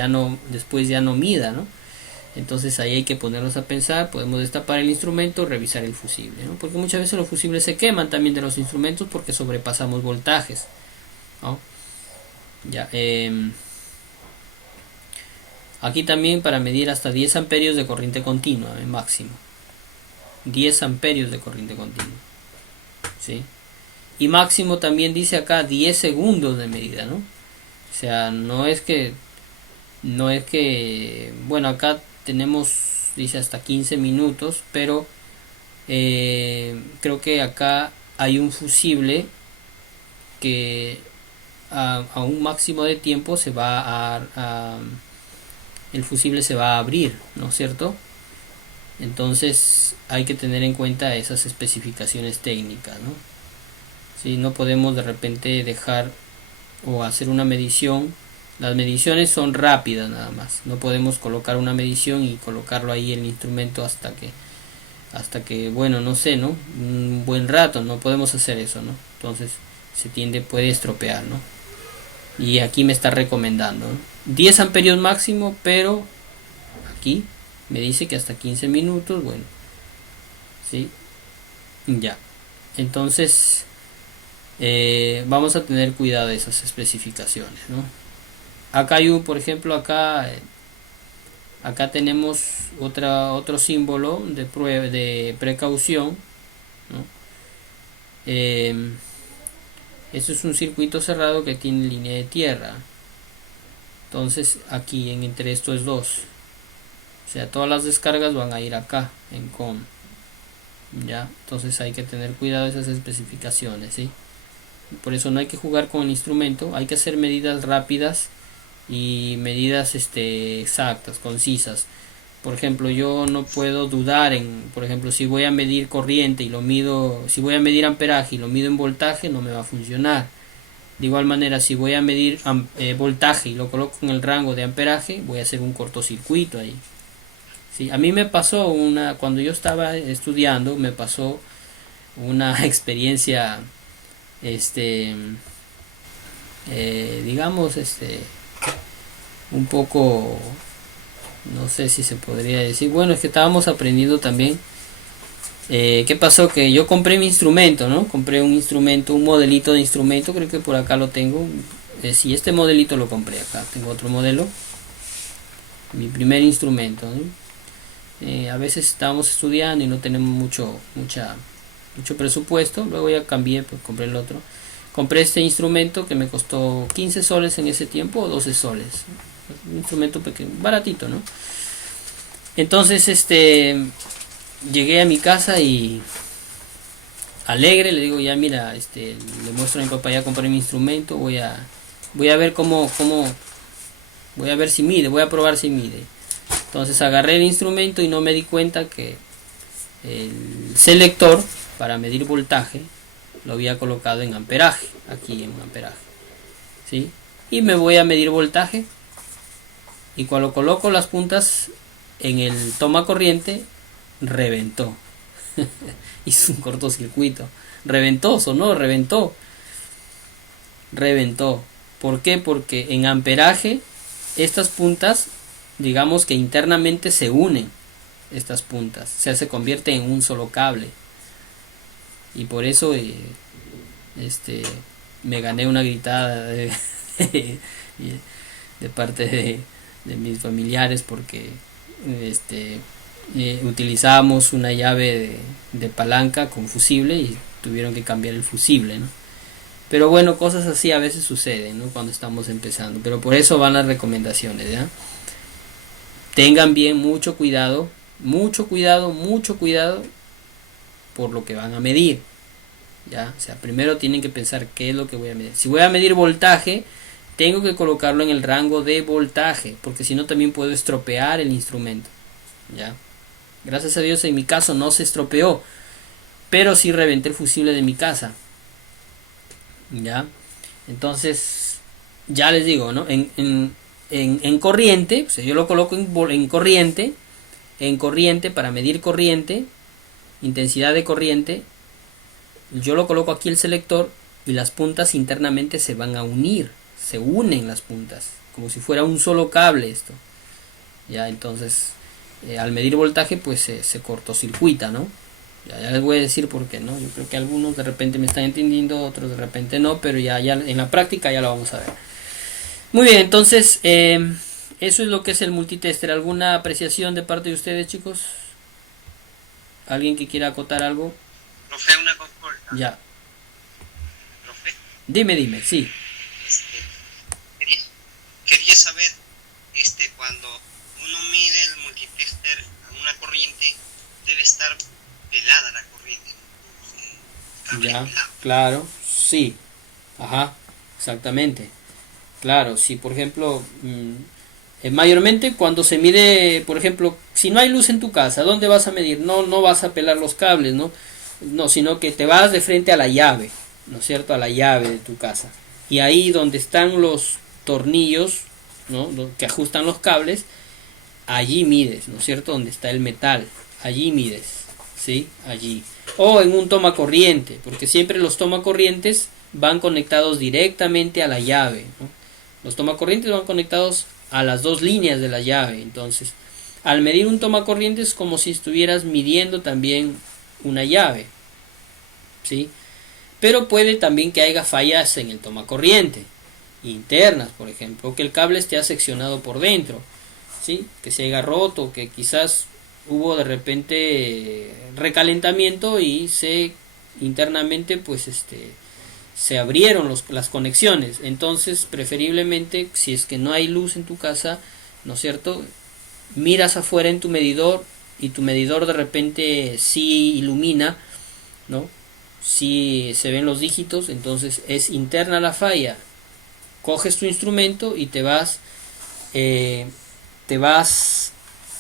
después ya no mida, ¿no? Entonces ahí hay que ponernos a pensar, podemos destapar el instrumento, revisar el fusible, ¿no? Porque muchas veces los fusibles se queman también de los instrumentos porque sobrepasamos voltajes, ¿no? Ya, aquí también para medir hasta 10 amperios de corriente continua, máximo. 10 amperios de corriente continua, ¿sí? Y máximo también dice acá 10 segundos de medida, ¿no? O sea, no es que, bueno, acá tenemos, dice hasta 15 minutos, pero creo que acá hay un fusible que a un máximo de tiempo el fusible se va a abrir, ¿no es cierto? Entonces hay que tener en cuenta esas especificaciones técnicas, ¿no? Si no podemos de repente dejar o hacer una medición. Las mediciones son rápidas nada más. No podemos colocar una medición y colocarlo ahí en el instrumento hasta que bueno, no sé, ¿no? Un buen rato, no podemos hacer eso, ¿no? Entonces puede estropear, ¿no? Y aquí me está recomendando, ¿no? 10 amperios máximo, pero aquí Me dice que hasta 15 minutos, bueno, ¿sí? Ya. Entonces, vamos a tener cuidado de esas especificaciones, ¿no? Acá hay un, por ejemplo, acá tenemos otro símbolo de precaución, ¿no? Eso es un circuito cerrado que tiene línea de tierra. Entonces aquí entre estos dos, o sea, todas las descargas van a ir acá en COM. Ya, entonces hay que tener cuidado de esas especificaciones, ¿sí? Por eso no hay que jugar con el instrumento, hay que hacer medidas rápidas y medidas exactas, concisas. Por ejemplo, yo no puedo dudar por ejemplo, si voy a medir corriente y lo mido, si voy a medir amperaje y lo mido en voltaje, no me va a funcionar. De igual manera, si voy a medir voltaje y lo coloco en el rango de amperaje, voy a hacer un cortocircuito ahí. ¿Sí? A mí me pasó cuando yo estaba estudiando, me pasó una experiencia, digamos, un poco, no sé si se podría decir, bueno, es que estábamos aprendiendo también. ¿Qué pasó? Que yo compré mi instrumento, ¿no? Compré un instrumento, un modelito de instrumento, creo que por acá lo tengo. Sí, este modelito lo compré acá, tengo otro modelo. Mi primer instrumento, ¿no? A veces estábamos estudiando y no tenemos mucho presupuesto, luego ya cambié, pues compré el otro. Compré este instrumento que me costó 15 soles en ese tiempo, o 12 soles. Un instrumento pequeño, baratito, ¿no? Entonces, llegué a mi casa y alegre le digo, ya mira, le muestro a mi papá, ya compré mi instrumento, voy a ver voy a ver si mide, voy a probar si mide. Entonces agarré el instrumento y no me di cuenta que el selector para medir voltaje lo había colocado en amperaje, aquí en amperaje, ¿sí? Y me voy a medir voltaje y cuando coloco las puntas en el toma corriente, reventó. Hizo un cortocircuito. Reventó. ¿Por qué? Porque en amperaje estas puntas, digamos que internamente se unen, estas puntas, o sea, se convierte en un solo cable. Y por eso me gané una gritada de parte de mis familiares porque utilizábamos una llave de palanca con fusible y tuvieron que cambiar el fusible, ¿no? Pero bueno, cosas así a veces suceden, ¿no? Cuando estamos empezando, pero por eso van las recomendaciones, ¿ya? Tengan bien mucho cuidado por lo que van a medir, ¿ya? O sea, primero tienen que pensar qué es lo que voy a medir. Si voy a medir voltaje, tengo que colocarlo en el rango de voltaje, porque si no también puedo estropear el instrumento, ¿ya? Gracias a Dios en mi caso no se estropeó, pero sí reventé el fusible de mi casa, ¿ya? Entonces, ya les digo, ¿no? En corriente, o sea, yo lo coloco en corriente para medir corriente, intensidad de corriente. Yo lo coloco aquí el selector y las puntas internamente se van a unir, se unen las puntas, como si fuera un solo cable esto. Ya, entonces, al medir voltaje, pues se cortocircuita, ¿no? Ya les voy a decir por qué, ¿no? Yo creo que algunos de repente me están entendiendo, otros de repente no, pero ya en la práctica ya lo vamos a ver. Muy bien, entonces, eso es lo que es el multitester. ¿Alguna apreciación de parte de ustedes, chicos? ¿Alguien que quiera acotar algo? Profe, una consulta. Ya. Profe. Dime, sí. Quería saber, cuando uno mide el multitester a una corriente, debe estar pelada la corriente, ¿no? Ya, claro, sí. Ajá, exactamente. Claro, si por ejemplo, mayormente cuando se mide, por ejemplo, si no hay luz en tu casa, ¿dónde vas a medir? No vas a pelar los cables, ¿no? No, sino que te vas de frente a la llave, ¿no es cierto? A la llave de tu casa. Y ahí donde están los tornillos, ¿no? Que ajustan los cables, allí mides, ¿no es cierto? Donde está el metal, allí mides, ¿sí? Allí. O en un toma corriente, porque siempre los toma corrientes van conectados directamente a la llave, ¿no? Los tomacorrientes van conectados a las dos líneas de la llave, entonces Al medir un tomacorriente es como si estuvieras midiendo también una llave, ¿sí? Pero puede también que haya fallas en el tomacorriente internas, por ejemplo, que el cable esté seccionado por dentro, ¿sí? Que se haya roto, que quizás hubo de repente recalentamiento y se internamente pues se abrieron las conexiones. Entonces preferiblemente, si es que no hay luz en tu casa, ¿no es cierto?, miras afuera en tu medidor y tu medidor de repente sí ilumina, ¿no? Si se ven los dígitos, entonces es interna la falla. Coges tu instrumento y te vas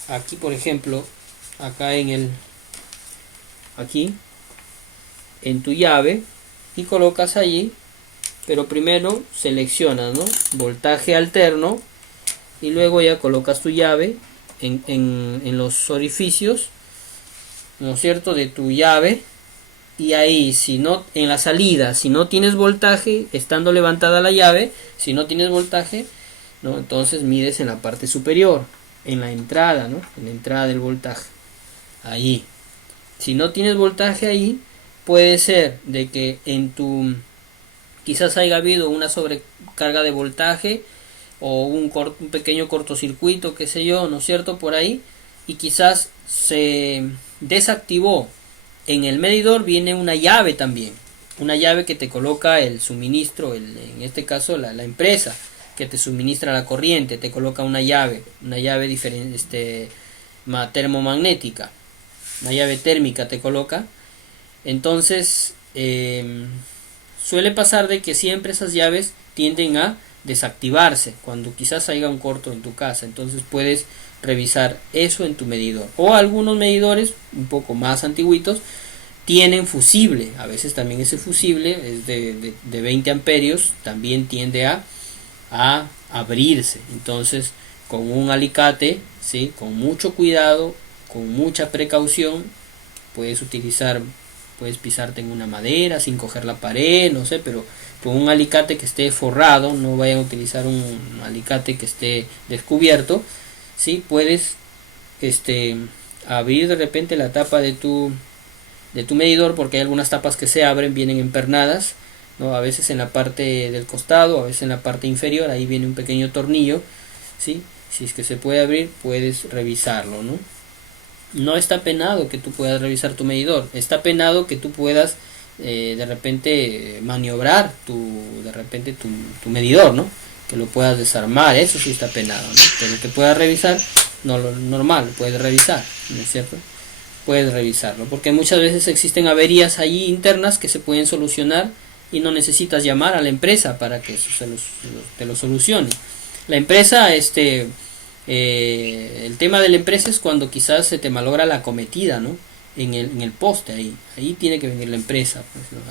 aquí, por ejemplo, acá aquí en tu llave y colocas allí, pero primero seleccionas, ¿no?, voltaje alterno, y luego ya colocas tu llave en los orificios, ¿no es cierto?, de tu llave. Y ahí, si no, en la salida, si no tienes voltaje, estando levantada la llave, si no tienes voltaje, ¿no?, entonces mides en la parte superior, en la entrada, ¿no?, en la entrada del voltaje. Ahí. Si no tienes voltaje ahí, puede ser de que quizás haya habido una sobrecarga de voltaje o un pequeño cortocircuito, qué sé yo, ¿no es cierto?, por ahí, y quizás se desactivó. En el medidor viene una llave también, una llave que te coloca el suministro, en este caso la empresa que te suministra la corriente, te coloca una llave diferente, termomagnética, una llave térmica te coloca. Entonces suele pasar de que siempre esas llaves tienden a desactivarse cuando quizás haya un corto en tu casa. Entonces puedes revisar eso en tu medidor. O algunos medidores un poco más antiguitos tienen fusible. A veces también ese fusible es de 20 amperios, también tiende a abrirse. Entonces con un alicate, ¿sí?, con mucho cuidado, con mucha precaución, puedes pisarte en una madera sin coger la pared, no sé, pero con un alicate que esté forrado. No vayan a utilizar un alicate que esté descubierto, ¿sí? Puedes abrir de repente la tapa de tu medidor, porque hay algunas tapas que se abren, vienen empernadas, ¿no?, a veces en la parte del costado, a veces en la parte inferior, ahí viene un pequeño tornillo, ¿sí? Si es que se puede abrir, puedes revisarlo, ¿no? No está penado que tú puedas revisar tu medidor, está penado que tú puedas de repente maniobrar tu medidor, ¿no?, que lo puedas desarmar. Eso sí está penado, ¿no? Pero que puedas revisar, no, lo normal, puedes revisar, ¿no es cierto? Puedes revisarlo, porque muchas veces existen averías allí internas que se pueden solucionar y no necesitas llamar a la empresa para que eso te lo solucione. La empresa, el tema de la empresa es cuando quizás se te malogra la cometida, ¿no?, en el poste. Ahí tiene que venir la empresa, pues, ¿no?,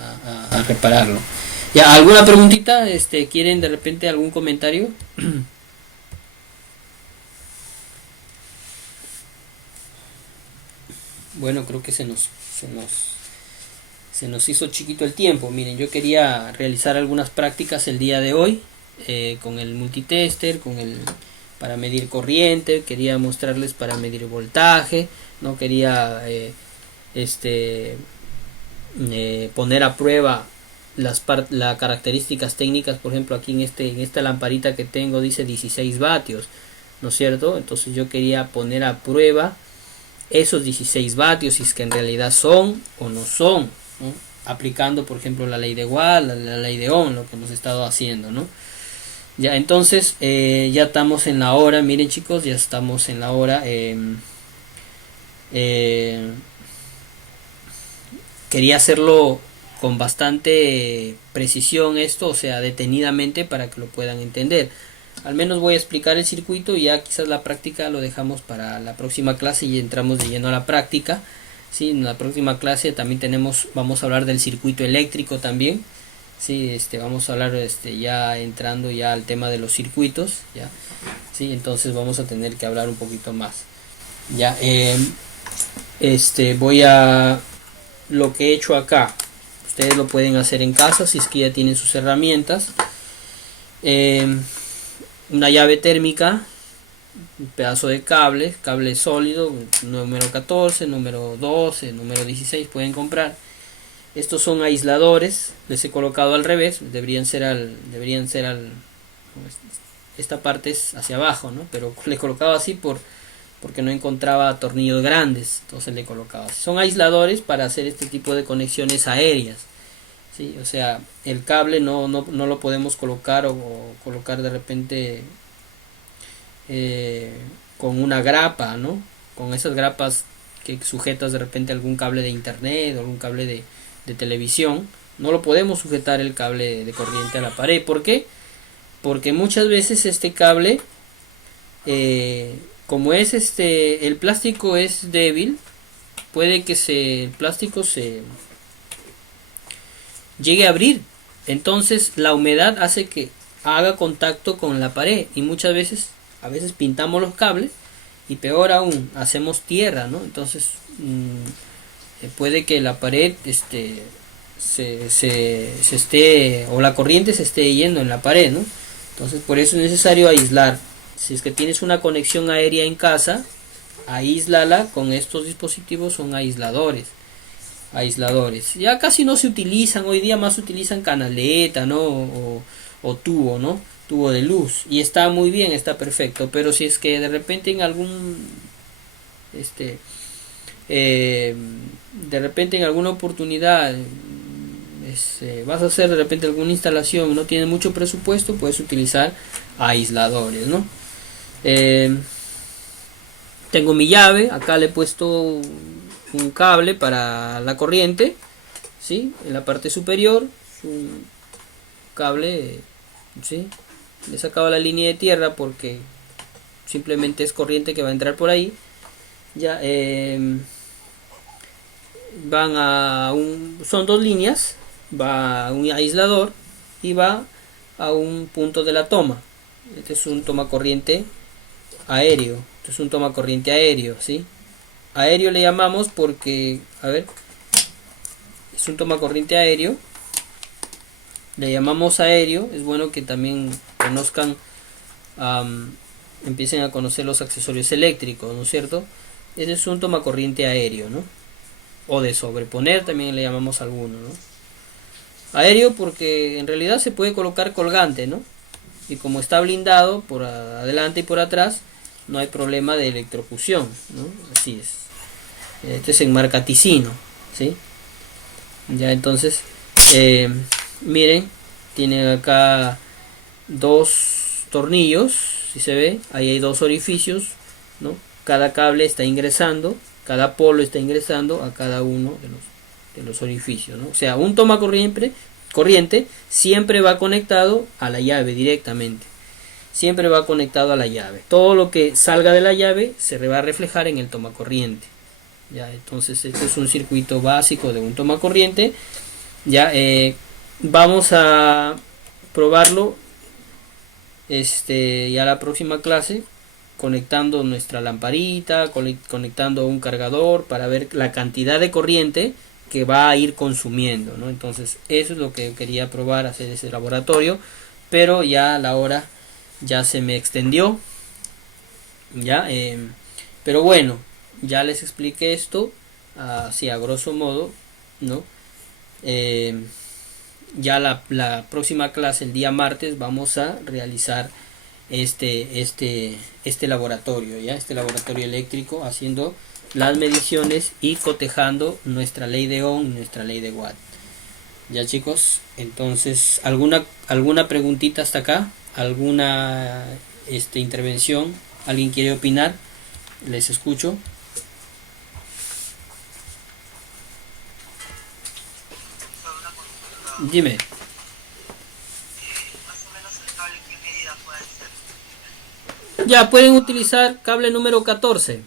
a repararlo. ¿Ya alguna preguntita? ¿Quieren de repente algún comentario? Bueno, creo que se nos hizo chiquito el tiempo. Miren, yo quería realizar algunas prácticas el día de hoy con el multitester, para medir corriente. Quería mostrarles para medir voltaje. No quería poner a prueba las características técnicas. Por ejemplo, aquí en esta lamparita que tengo dice 16 vatios, ¿no es cierto? Entonces yo quería poner a prueba esos 16 vatios, si es que en realidad son o no son, ¿no?, aplicando por ejemplo la ley de Watt, la ley de Ohm, lo que hemos estado haciendo, ¿no? Ya, entonces ya estamos en la hora. Miren, chicos, ya estamos en la hora. Quería hacerlo con bastante precisión esto, o sea, detenidamente, para que lo puedan entender. Al menos voy a explicar el circuito y ya quizás la práctica lo dejamos para la próxima clase y entramos de lleno a la práctica. Sí, en la próxima clase también vamos a hablar del circuito eléctrico también. Sí, vamos a hablar ya entrando ya al tema de los circuitos, ya. Sí, entonces vamos a tener que hablar un poquito más. Ya, voy a lo que he hecho acá. Ustedes lo pueden hacer en casa si es que ya tienen sus herramientas. Una llave térmica, un pedazo de cable sólido, número 14, número 12, número 16 pueden comprar. Estos son aisladores, les he colocado al revés, deberían ser esta parte es hacia abajo, ¿no? Pero le he colocado así porque no encontraba tornillos grandes, entonces le he colocado así. Son aisladores para hacer este tipo de conexiones aéreas, ¿sí? O sea, el cable no lo podemos colocar o colocar de repente con una grapa, ¿no? Con esas grapas que sujetas de repente algún cable de internet o algún cable de televisión, no lo podemos sujetar el cable de corriente a la pared. ¿Por qué? Porque muchas veces este cable, como es el plástico es débil, puede que el plástico se llegue a abrir. Entonces la humedad hace que haga contacto con la pared y muchas veces, a veces pintamos los cables y peor aún, hacemos tierra, ¿no? Entonces puede que la pared se esté, o la corriente se esté yendo en la pared, ¿no? Entonces por eso es necesario aislar. Si es que tienes una conexión aérea en casa, aíslala con estos dispositivos, son aisladores. Ya casi no se utilizan, hoy día más se utilizan canaleta, ¿no? O tubo, ¿no? Tubo de luz, y está muy bien, está perfecto. Pero si es que de repente en algún de repente en alguna oportunidad vas a hacer de repente alguna instalación, no tienes mucho presupuesto, puedes utilizar aisladores, ¿no? Tengo mi llave, acá le he puesto un cable para la corriente, ¿sí? En la parte superior un cable, ¿sí? Le he sacado la línea de tierra porque simplemente es corriente que va a entrar por ahí. Ya son dos líneas, va a un aislador y va a un punto de la toma. Este es un toma corriente aéreo. ¿Sí? Aéreo le llamamos porque, es un toma corriente aéreo. Le llamamos aéreo. Es bueno que también conozcan, empiecen a conocer los accesorios eléctricos, ¿no es cierto? Este es un toma corriente aéreo, ¿no? O de sobreponer también le llamamos alguno, ¿no? Aéreo porque en realidad se puede colocar colgante, ¿no? Y como está blindado por adelante y por atrás, no hay problema de electrocución, ¿no? Así es. Este es en marca Ticino, ¿sí? Ya entonces, miren, tiene acá dos tornillos, si se ve, ahí hay dos orificios, ¿no? Cada cable está ingresando, cada polo está ingresando a cada uno de los orificios, ¿no? O sea, un toma corriente siempre va conectado a la llave directamente. Siempre va conectado a la llave. Todo lo que salga de la llave se va a reflejar en el toma corriente. Ya, entonces este es un circuito básico de un toma corriente. Ya, vamos a probarlo ya la próxima clase, conectando nuestra lamparita, conectando un cargador para ver la cantidad de corriente que va a ir consumiendo, ¿no? Entonces eso es lo que quería probar, hacer ese laboratorio, pero ya la hora ya se me extendió, ya, pero bueno, ya les expliqué esto así a grosso modo, ¿no? Ya la próxima clase, el día martes, vamos a realizar este laboratorio, ya, este laboratorio eléctrico, haciendo las mediciones y cotejando nuestra ley de Ohm y nuestra ley de Watt. Ya, chicos, entonces alguna preguntita hasta acá, alguna intervención, alguien quiere opinar, les escucho. Dime. Más o menos el cable, ¿qué medida puede ser? Ya, pueden utilizar cable número 14.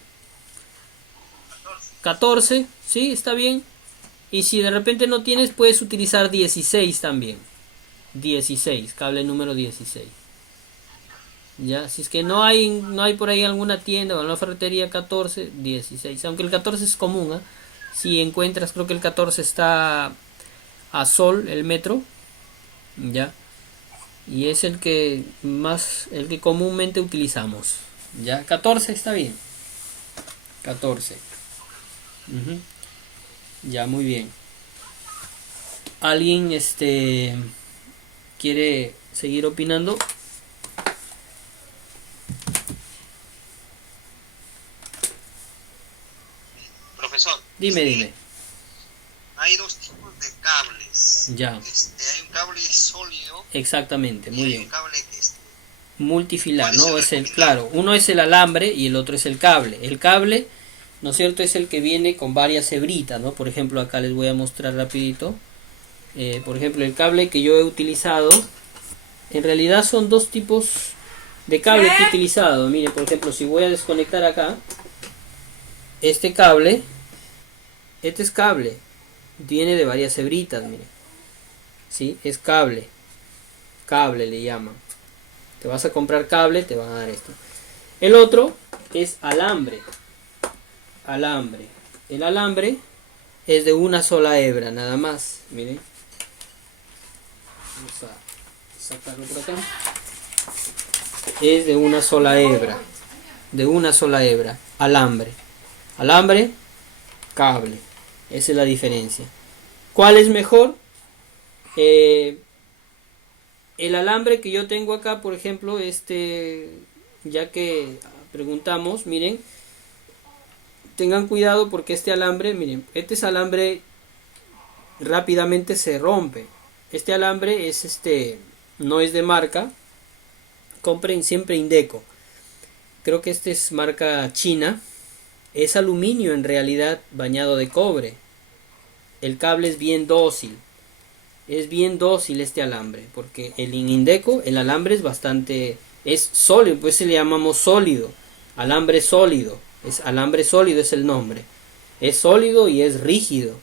14, sí, está bien. Y si de repente no tienes, puedes utilizar 16 también. 16, cable número 16. Ya, si es que no hay por ahí alguna tienda o una ferretería 14, 16. Aunque el 14 es común, ¿eh? Si encuentras, creo que el 14 está a sol el metro. Ya. Y es el que comúnmente utilizamos. Ya, 14 está bien. 14. Ujú. Ya, muy bien. ¿Alguien quiere seguir opinando? Profesor, Dime. hay dos tipos de cables. Ya, Hay un cable sólido exactamente, y muy hay bien. un cable que Multifilar, ¿cuál es ¿no? el Es el, recomendable? claro, uno es el alambre y el otro es el cable. El cable, ¿no es cierto? Es el que viene con varias hebritas, ¿no? Por ejemplo, acá les voy a mostrar rapidito. Por ejemplo, el cable que yo he utilizado, en realidad son dos tipos de cable que he utilizado. Miren, por ejemplo, si voy a desconectar acá, este cable, este es cable, viene de varias hebritas, miren. ¿Sí? Es cable, cable le llaman. Te vas a comprar cable, te van a dar esto. El otro es alambre. Alambre. El alambre es de una sola hebra, nada más. Miren. Vamos a sacarlo por acá. Es de una sola hebra. De una sola hebra. Alambre. Alambre, cable. Esa es la diferencia. ¿Cuál es mejor? El alambre que yo tengo acá, por ejemplo, ya que preguntamos, miren, tengan cuidado porque este alambre, miren, este es alambre rápidamente se rompe. Este alambre es no es de marca, compren siempre Indeco. Creo que este es marca china, es aluminio en realidad bañado de cobre. El cable es bien dócil. Es bien dócil este alambre, porque el Indeco, el alambre es sólido, pues le llamamos sólido, alambre sólido, alambre sólido es el nombre, es sólido y es rígido,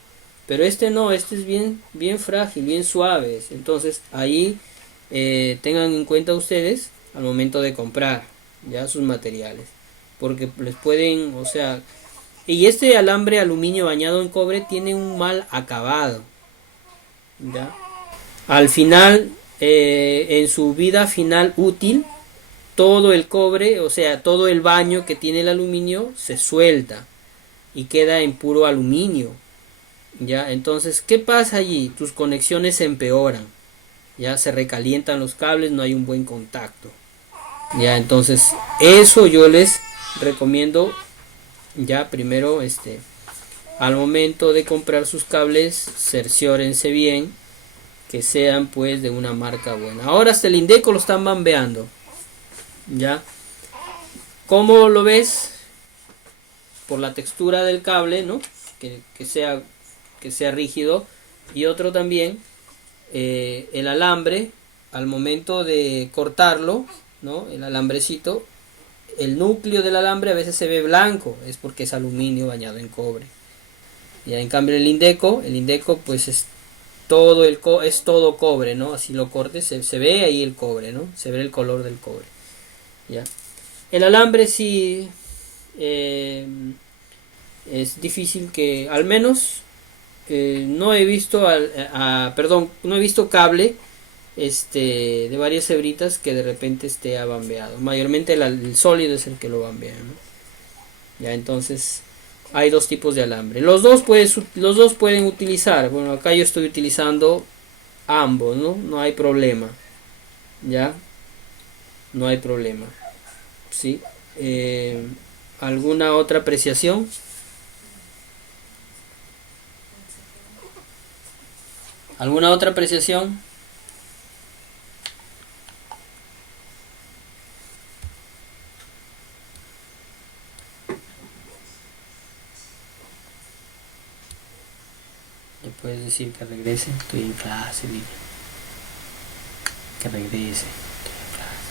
pero este no, este es bien frágil, bien suave, entonces ahí tengan en cuenta ustedes al momento de comprar ya sus materiales, porque les pueden, o sea, y este alambre aluminio bañado en cobre tiene un mal acabado. ¿Ya? Al final, en su vida final útil, todo el cobre, o sea, todo el baño que tiene el aluminio se suelta y queda en puro aluminio. ¿Ya? Entonces, ¿qué pasa allí? Tus conexiones se empeoran. Ya se recalientan los cables, no hay un buen contacto. Ya, entonces, eso yo les recomiendo ya primero al momento de comprar sus cables, cerciórense bien que sean pues de una marca buena. Ahora hasta el Indeco lo están bambeando. ¿Ya? ¿Cómo lo ves? Por la textura del cable, ¿no? Que sea rígido. Y otro también, el alambre, al momento de cortarlo, ¿no? El alambrecito, el núcleo del alambre a veces se ve blanco, es porque es aluminio bañado en cobre. Ya en cambio el Indeco pues es todo cobre, ¿no? Así lo cortes, se ve ahí el cobre, ¿no? Se ve el color del cobre. ¿Ya? El alambre sí es difícil que, al menos no he visto no he visto cable de varias hebritas que de repente esté abambeado. Mayormente el sólido es el que lo bambea, ¿no? Ya, entonces hay dos tipos de alambre. Los dos pueden utilizar. Bueno, acá yo estoy utilizando ambos, ¿no? No hay problema. ¿Ya? No hay problema. ¿Sí? ¿Alguna otra apreciación? ¿Alguna otra apreciación? Le puedes decir que regrese, estoy en clase, dile. Que regrese, estoy en clase.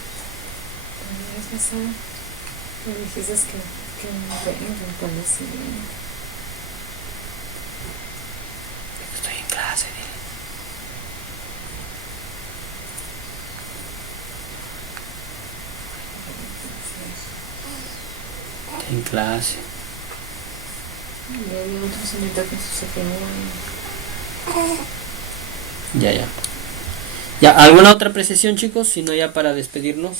Me dijiste que no vengan cuando sí vienen. Estoy en clase, dile. Estoy en clase. Y hay otro señorita con su opinión. Ya. Ya, ¿alguna otra apreciación, chicos? Si no, ya para despedirnos.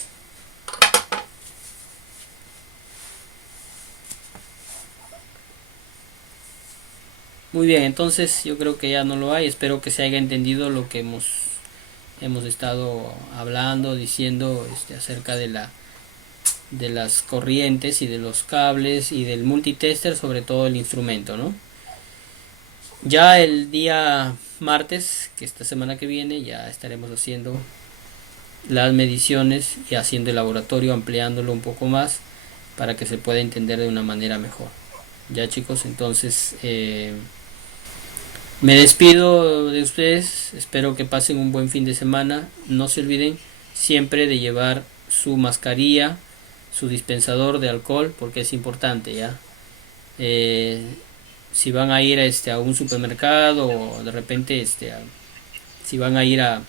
Muy bien, entonces yo creo que ya no lo hay. Espero que se haya entendido lo que hemos estado hablando, diciendo acerca de las corrientes y de los cables y del multitester, sobre todo el instrumento, ¿no? Ya el día martes, que esta semana que viene, ya estaremos haciendo las mediciones y haciendo el laboratorio, ampliándolo un poco más para que se pueda entender de una manera mejor. Ya, chicos, entonces me despido de ustedes. Espero que pasen un buen fin de semana. No se olviden siempre de llevar su mascarilla, su dispensador de alcohol, porque es importante, ya. Si van a ir a un supermercado o de repente si van a ir a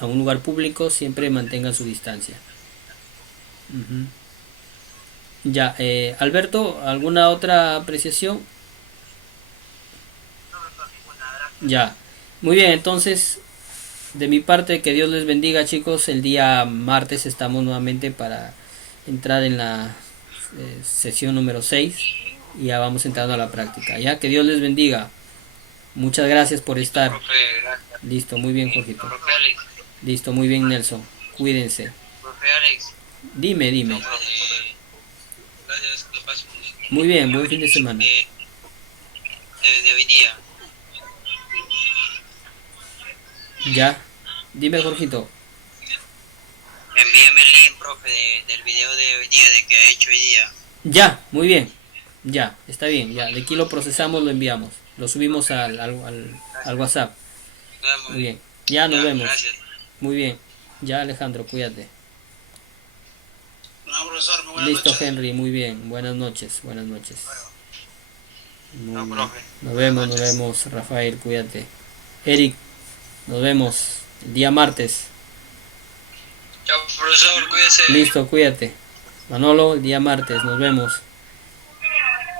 un lugar público, siempre mantengan su distancia. Ujú. Ya, Alberto, ¿alguna otra apreciación? No, doctor, ninguna, gracias. Ya, muy bien, entonces de mi parte que Dios les bendiga, chicos. El día martes estamos nuevamente para entrar en la sesión número 6 y ya vamos entrando a la práctica. Ya, que Dios les bendiga. Muchas gracias por estar. Profe, gracias. Listo, muy bien, Jorgito. Profe Alex, Listo, muy bien, Nelson. Cuídense. profe Alex, Dime. gracias, que pase Muy bien, buen fin de semana. de hoy día. Ya, dime, Jorgito. Envíame el link, profe, del video de hoy día, de que ha hecho hoy día. Ya, muy bien. Ya, está bien. Ya, de aquí lo procesamos, lo enviamos. Lo subimos al WhatsApp. Muy bien. Ya nos vemos. Gracias. Muy bien. Ya, Alejandro, cuídate. No, profesor, muy buenas Listo, noches. Henry, muy bien. Buenas noches, buenas noches. Muy No, bien. profe. Nos Buenas noches. vemos, Rafael, cuídate. Eric, nos vemos el día martes. Chao, profesor, cuídese. Listo, cuídate. Manolo, el día martes, nos vemos.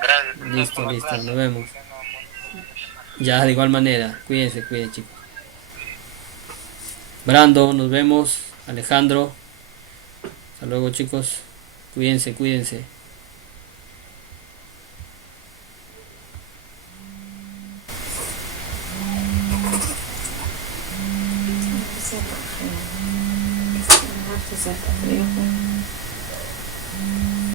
Gracias, profesor, Listo, por la listo, clase. nos vemos. Ya, de igual manera. Cuídense, chicos. Brando, nos vemos. Alejandro. Hasta luego, chicos. Cuídense. Martes,